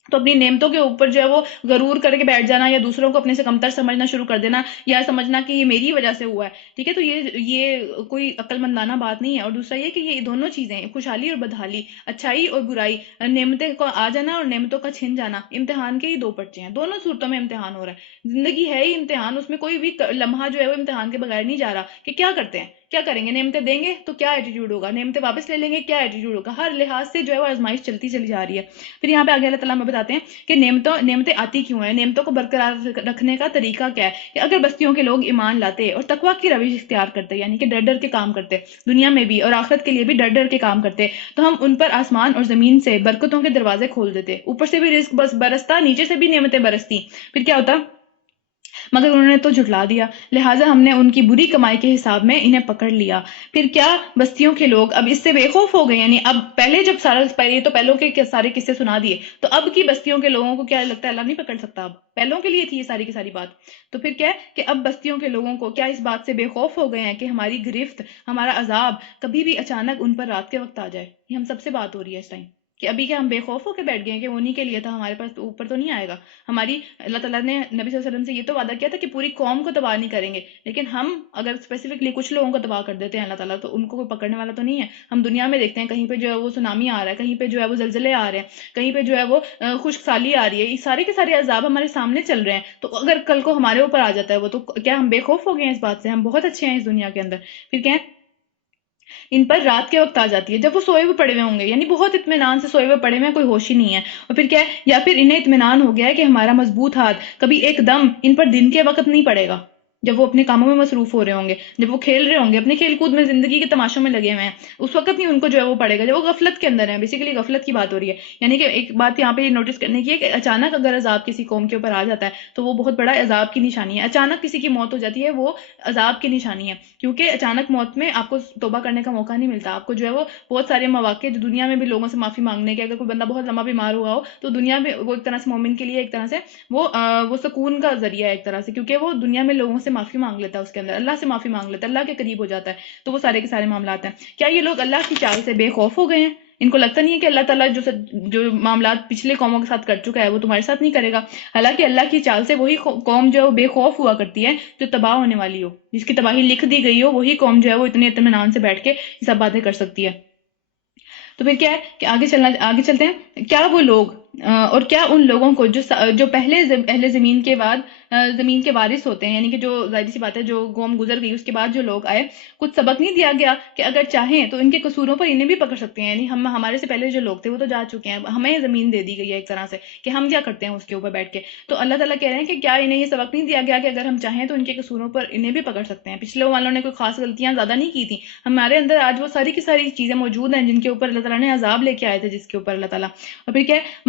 تو اپنی نعمتوں کے اوپر جو ہے وہ غرور کر کے بیٹھ جانا، یا دوسروں کو اپنے سے کمتر سمجھنا شروع کر دینا، یا سمجھنا کہ یہ میری وجہ سے ہوا ہے، ٹھیک ہے، تو یہ کوئی عقل مندانہ بات نہیں ہے۔ اور دوسرا یہ کہ یہ دونوں چیزیں، خوشحالی اور بدحالی، اچھائی اور برائی، نعمتیں کو آ جانا اور نعمتوں کا چھن جانا، امتحان کے ہی دو پرچے ہیں، دونوں صورتوں میں امتحان ہو رہا ہے، زندگی ہے ہی امتحان، اس میں کوئی بھی لمحہ جو ہے وہ امتحان کے بغیر نہیں جا رہا کہ کیا کرتے ہیں، کیا کریں گے، نعمتیں دیں گے تو کیا ایٹیٹیوڈ ہوگا، نعمتیں واپس لے لیں گے کیا ایٹیٹیوڈ ہوگا، ہر لحاظ سے جو ہے وہ آزمائش چلتی چلی جا رہی ہے۔ پھر یہاں پہ آگے اللہ تعالیٰ ہمیں بتاتے ہیں کہ نعمتیں آتی کیوں ہیں، نعمتوں کو برقرار رکھنے کا طریقہ کیا ہے، کہ اگر بستیوں کے لوگ ایمان لاتے اور تقویٰ کی روش اختیار کرتے، یعنی کہ ڈر ڈر کے کام کرتے، دنیا میں بھی اور آخرت کے لیے بھی ڈر ڈر کے کام کرتے، تو ہم ان پر آسمان اور زمین سے برکتوں کے دروازے کھول دیتے، اوپر سے بھی رزق بس برستا، نیچے سے بھی نعمتیں برستی۔ پھر کیا ہوتا، مگر انہوں نے تو جھٹلا دیا، لہٰذا ہم نے ان کی بری کمائی کے حساب میں انہیں پکڑ لیا۔ پھر کیا، بستیوں کے لوگ اب اس سے بے خوف ہو گئے، یعنی اب پہلے جب یہ تو پہلوں کے سارے قصے سنا دیے، تو اب کی بستیوں کے لوگوں کو کیا لگتا ہے اللہ نہیں پکڑ سکتا، اب پہلوں کے لیے تھی یہ ساری کی ساری بات، تو پھر کیا ہے کہ اب بستیوں کے لوگوں کو کیا اس بات سے بے خوف ہو گئے ہیں کہ ہماری گرفت، ہمارا عذاب کبھی بھی اچانک ان پر رات کے وقت آ جائے۔ یہ ہم سب سے بات ہو رہی ہے اس ٹائم، کہ ابھی کیا ہم بے خوف ہو کے بیٹھ گئے ہیں کہ وہ انہی کے لیے تھا، ہمارے پاس اوپر تو نہیں آئے گا، ہماری اللہ تعالیٰ نے نبی صلی اللہ علیہ وسلم سے یہ تو وعدہ کیا تھا کہ پوری قوم کو تباہ نہیں کریں گے، لیکن ہم اگر اسپیسیفکلی کچھ لوگوں کو تباہ کر دیتے ہیں اللہ تعالیٰ، تو ان کو کوئی پکڑنے والا تو نہیں ہے۔ ہم دنیا میں دیکھتے ہیں کہیں پہ جو ہے وہ سونامی آ رہا ہے، کہیں پہ جو ہے وہ زلزلے آ رہے ہیں، کہیں پہ جو ہے وہ خشک سالی آ رہی ہے، یہ سارے کے سارے عذاب ہمارے سامنے چل رہے ہیں، تو اگر کل کو ہمارے اوپر آ جاتا ہے وہ، تو کیا ہم بے خوف ہو گئے ہیں اس بات سے؟ ہم بہت اچھے ہیں اس دنیا کے اندر۔ پھر کیا ہے، ان پر رات کے وقت آ جاتی ہے جب وہ سوئے ہوئے پڑے ہوئے ہوں گے، یعنی بہت اطمینان سے سوئے ہوئے پڑے ہوئے ہیں، کوئی ہوش ہی نہیں ہے، اور پھر کیا ہے، یا پھر انہیں اطمینان ہو گیا ہے کہ ہمارا مضبوط ہاتھ کبھی ایک دم ان پر دن کے وقت نہیں پڑے گا، جب وہ اپنے کاموں میں مصروف ہو رہے ہوں گے، جب وہ کھیل رہے ہوں گے، اپنے کھیل کود میں زندگی کے تماشوں میں لگے ہوئے ہیں، اس وقت نہیں ان کو جو ہے وہ پڑے گا، جب وہ غفلت کے اندر ہیں، بیسیکلی غفلت کی بات ہو رہی ہے۔ یعنی کہ ایک بات یہاں پہ نوٹس کرنے کی ہے کہ اچانک اگر عذاب کسی قوم کے اوپر آ جاتا ہے تو وہ بہت بڑا عذاب کی نشانی ہے، اچانک کسی کی موت ہو جاتی ہے وہ عذاب کی نشانی ہے، کیونکہ اچانک موت میں آپ کو توبہ کرنے کا موقع نہیں ملتا، آپ کو جو ہے وہ بہت سارے مواقع جو دنیا میں بھی لوگوں سے معافی مانگنے کے، اگر کوئی بندہ بہت لمبا بیمار ہوا ہو تو دنیا میں وہ ایک طرح سے مومن کے لیے ایک طرح سے وہ سکون کا ذریعہ ہے ایک طرح سے، کیونکہ وہ دنیا میں لوگوں سے معافی مانگ لیتا ہے، اس کے اندر اللہ سے معافی مانگ لیتا ہے، اللہ کے قریب ہو جاتا ہے، تو وہ سارے کے سارے معاملات ہیں۔ کیا یہ لوگ اللہ کی چال سے بے خوف ہو گئے ہیں؟ ان کو لگتا نہیں ہے کہ اللہ تعالیٰ جو معاملات پچھلے قوموں کے ساتھ کر چکا ہے وہ تمہارے ساتھ نہیں کرے گا؟ حالانکہ اللہ کی چال سے وہی قوم جو ہے وہ بے خوف ہوا کرتی ہے جو تباہ ہونے والی ہو، جس کی تباہی لکھ دی گئی ہو، وہی قوم جو ہے وہ اتنے اطمینان سے بیٹھ کے یہ سب باتیں کر سکتی ہے۔ تو پھر کیا ہے کہ آگے چلتے ہیں، کیا وہ لوگ اور کیا ان لوگوں کو جو پہلے اہل زمین کے بعد زمین کے وارث ہوتے ہیں، یعنی کہ جو ظاہر سی بات ہے جو قوم گزر گئی اس کے بعد جو لوگ آئے، کچھ سبق نہیں دیا گیا کہ اگر چاہیں تو ان کے قصوروں پر انہیں بھی پکڑ سکتے ہیں، یعنی ہمارے سے پہلے جو لوگ تھے وہ تو جا چکے ہیں، ہمیں زمین دے دی گئی ہے ایک طرح سے کہ ہم کیا کرتے ہیں اس کے اوپر بیٹھ کے، تو اللہ تعالیٰ کہہ رہے ہیں کہ کیا انہیں یہ سبق نہیں دیا گیا کہ اگر ہم چاہیں تو ان کے قصوروں پر انہیں بھی پکڑ سکتے ہیں؟ پچھلے والوں نے کوئی خاص غلطیاں زیادہ نہیں کی تھیں، ہمارے اندر آج وہ ساری کی ساری چیزیں موجود ہیں جن کے اوپر اللہ تعالیٰ نے عذاب لے کے آئے تھے، جس کے اوپر اللہ تعالیٰ، اور پھر کیا ہے،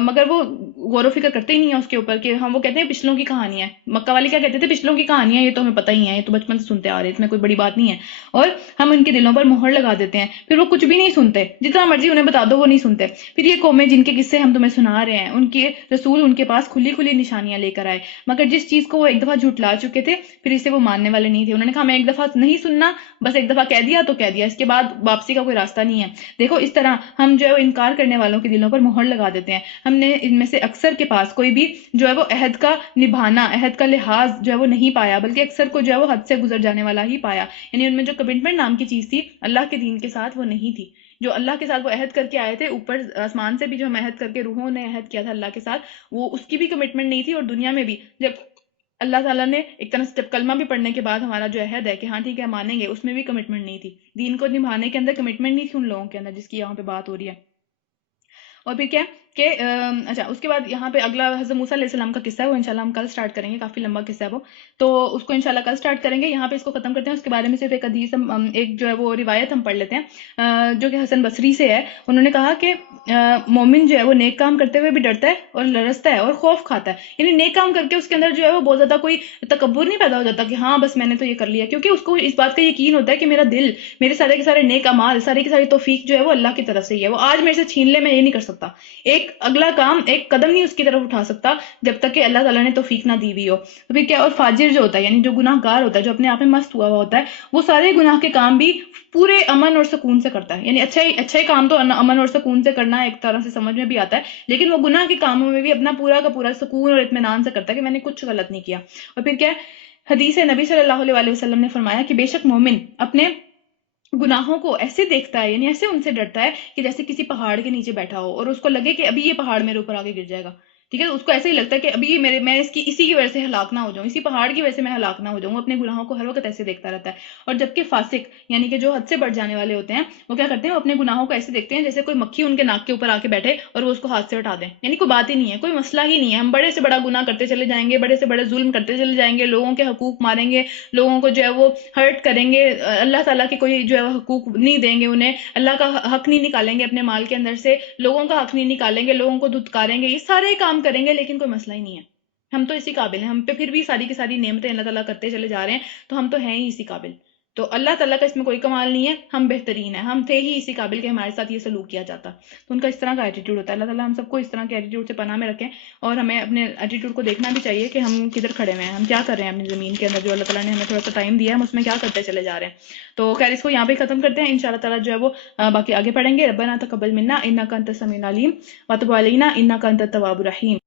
مگر وہ غور و فکر کرتے ہی نہیں ہیں اس کے اوپر، کہ ہم وہ کہتے ہیں پچھلوں کی کہانی ہے، مکہ والے کیا کہتے تھے، پچھلوں کی کہانیاں یہ تو ہمیں پتہ ہی ہے، یہ تو بچپن سے سنتے آ رہے ہیں، اس میں کوئی بڑی بات نہیں ہے، اور ہم ان کے دلوں پر مہر لگا دیتے ہیں، پھر وہ کچھ بھی نہیں سنتے، جتنا مرضی انہیں بتا دو وہ نہیں سنتے۔ پھر یہ قومیں جن کے قصے ہم تمہیں سنا رہے ہیں، ان کے رسول ان کے پاس کھلی کھلی نشانیاں لے کر آئے، مگر جس چیز کو وہ ایک دفعہ جھٹلا چکے تھے پھر اسے وہ ماننے والے نہیں تھے، انہوں نے کہا ہمیں ایک دفعہ نہیں سننا، بس ایک دفعہ کہہ دیا تو کہہ دیا، اس کے بعد واپسی کا کوئی راستہ نہیں ہے۔ دیکھو اس طرح ہم جو ہے انکار کرنے والوں کے دلوں پر مہر لگا دیتے ہیں، ہم نے ان میں سے اکثر کے پاس کوئی بھی جو ہے وہ عہد کا نبھانا، عہد کا لحاظ جو ہے وہ نہیں پایا، بلکہ اکثر کو جو ہے وہ حد سے گزر جانے والا ہی پایا، یعنی ان میں جو کمٹمنٹ نام کی چیز تھی اللہ کے دین کے ساتھ وہ نہیں تھی، جو اللہ کے ساتھ وہ عہد کر کے آئے تھے، اوپر آسمان سے بھی جو ہم عہد کر کے روحوں نے عہد کیا تھا اللہ کے ساتھ، وہ اس کی بھی کمٹمنٹ نہیں تھی، اور دنیا میں بھی جب اللہ تعالیٰ نے ایک طرح سے جب کلمہ بھی پڑھنے کے بعد ہمارا جو عہد ہے کہ ہاں ٹھیک ہے مانیں گے، اس میں بھی کمٹمنٹ نہیں تھی، دین کو نبھانے کے اندر کمٹمنٹ نہیں تھی ان لوگوں کے اندر جس کی یہاں پہ بات ہو رہی ہے۔ اور پھر کیا کہ اچھا اس کے بعد یہاں پہ اگلا حضرت موسیٰ علیہ السلام کا قصہ ہے، وہ انشاءاللہ ہم کل سٹارٹ کریں گے، کافی لمبا قصہ ہے وہ، تو اس کو انشاءاللہ کل سٹارٹ کریں گے. یہاں پہ اس کو ختم کرتے ہیں. اس کے بارے میں صرف ایک حدیث ایک جو ہے وہ روایت ہم پڑھ لیتے ہیں جو کہ حسن بصری سے ہے. انہوں نے کہا کہ مومن جو ہے وہ نیک کام کرتے ہوئے بھی ڈرتا ہے اور لرزتا ہے اور خوف کھاتا ہے. یعنی نیک کام کر کے اس کے اندر جو ہے وہ بہت زیادہ کوئی تکبر نہیں پیدا ہو جاتا کہ ہاں بس میں نے تو یہ کر لیا، کیونکہ اس کو اس بات کا یقین ہوتا ہے کہ میرا دل، میرے سارے کے سارے نیک اعمال، ساری کی ساری توفیق جو ہے وہ اللہ کی طرف سے ہی ہے. وہ آج میرے سے چھین لے، میں یہ نہیں کر سکتا، ایک اگلا کام، ایک قدم نہیں اس کی طرف اٹھا سکتا جب تک کہ اللہ تعالیٰ نے توفیق نہ دی ہوئی ہو. تو پھر کیا، اور فاجر جو ہوتا ہے یعنی جو گناہ گار ہوتا ہے، جو اپنے آپ میں مست ہوا ہوتا ہے، وہ سارے گناہ کے کام بھی پورے امن اور سکون سے کرتا ہے. یعنی اچھا ہی کام تو امن اور سکون سے کرنا ایک طرح سے سمجھ میں بھی آتا ہے، لیکن وہ گناہ کے کاموں میں بھی اپنا پورا کا پورا سکون اور اطمینان سے کرتا ہے کہ میں نے کچھ غلط نہیں کیا. اور پھر کیا، حدیث نبی صلی اللہ علیہ وسلم نے فرمایا کہ بے شک مومن اپنے گناہوں کو ایسے دیکھتا ہے، یعنی ایسے ان سے ڈرتا ہے کہ جیسے کسی پہاڑ کے نیچے بیٹھا ہو اور اس کو لگے کہ ابھی یہ پہاڑ میرے اوپر آگے گر جائے گا. ٹھیک ہے، اس کو ایسے ہی لگتا ہے کہ ابھی میں اسی کی وجہ سے ہلاک نہ ہو جاؤں، اسی پہاڑ کی وجہ سے میں ہلاک نہ ہو جاؤں. اپنے گناہوں کو ہر وقت ایسے دیکھتا رہتا ہے. اور جبکہ فاسق یعنی کہ جو حد سے بڑھ جانے والے ہوتے ہیں، وہ کیا کرتے ہیں، وہ اپنے گناہوں کو ایسے دیکھتے ہیں جیسے کوئی مکھی ان کے ناک کے اوپر آ کے بیٹھے اور وہ اس کو ہاتھ سے اٹھا دیں. یعنی کوئی بات ہی نہیں ہے، کوئی مسئلہ ہی نہیں ہے، ہم بڑے سے بڑا گناہ کرتے چلے جائیں گے، بڑے سے بڑے ظلم کرتے چلے جائیں گے، لوگوں کے حقوق ماریں گے، لوگوں کو جو ہے وہ ہرٹ کریں گے، اللہ تعالیٰ کے کوئی جو ہے حقوق نہیں دیں گے انہیں، اللہ کا حق نہیں نکالیں گے اپنے مال کے اندر سے، لوگوں کا حق نہیں نکالیں گے، لوگوں کو دھتکاریں گے، یہ سارے کام کریں گے لیکن کوئی مسئلہ ہی نہیں ہے. ہم تو اسی قابل ہیں، ہم پہ پھر بھی ساری کی ساری نعمتیں اللہ تعالیٰ کرتے چلے جا رہے ہیں، تو ہم تو ہیں ہی اسی قابل. تو اللہ تعالیٰ کا اس میں کوئی کمال نہیں ہے، ہم بہترین ہیں، ہم تھے ہی اسی قابل کہ ہمارے ساتھ یہ سلوک کیا جاتا. تو ان کا اس طرح کا ایٹیٹیوڈ ہوتا ہے. اللہ تعالیٰ ہم سب کو اس طرح کے ایٹیٹیوڈ سے پناہ میں رکھیں، اور ہمیں اپنے ایٹیٹیوڈ کو دیکھنا بھی چاہیے کہ ہم کدھر کھڑے ہوئے ہیں، ہم کیا کر رہے ہیں اپنی زمین کے اندر جو اللہ تعالیٰ نے ہمیں تھوڑا سا ٹائم دیا ہے، ہم اس میں کیا کرتے چلے جا رہے ہیں. تو خیر اس کو یہاں پہ ختم کرتے ہیں. انشاءاللہ تعالیٰ جو ہے وہ باقی آگے پڑھیں گے. ربنا تقبل منا انک انت السمیع العلیم وتب علینا انک انت التواب الرحیم.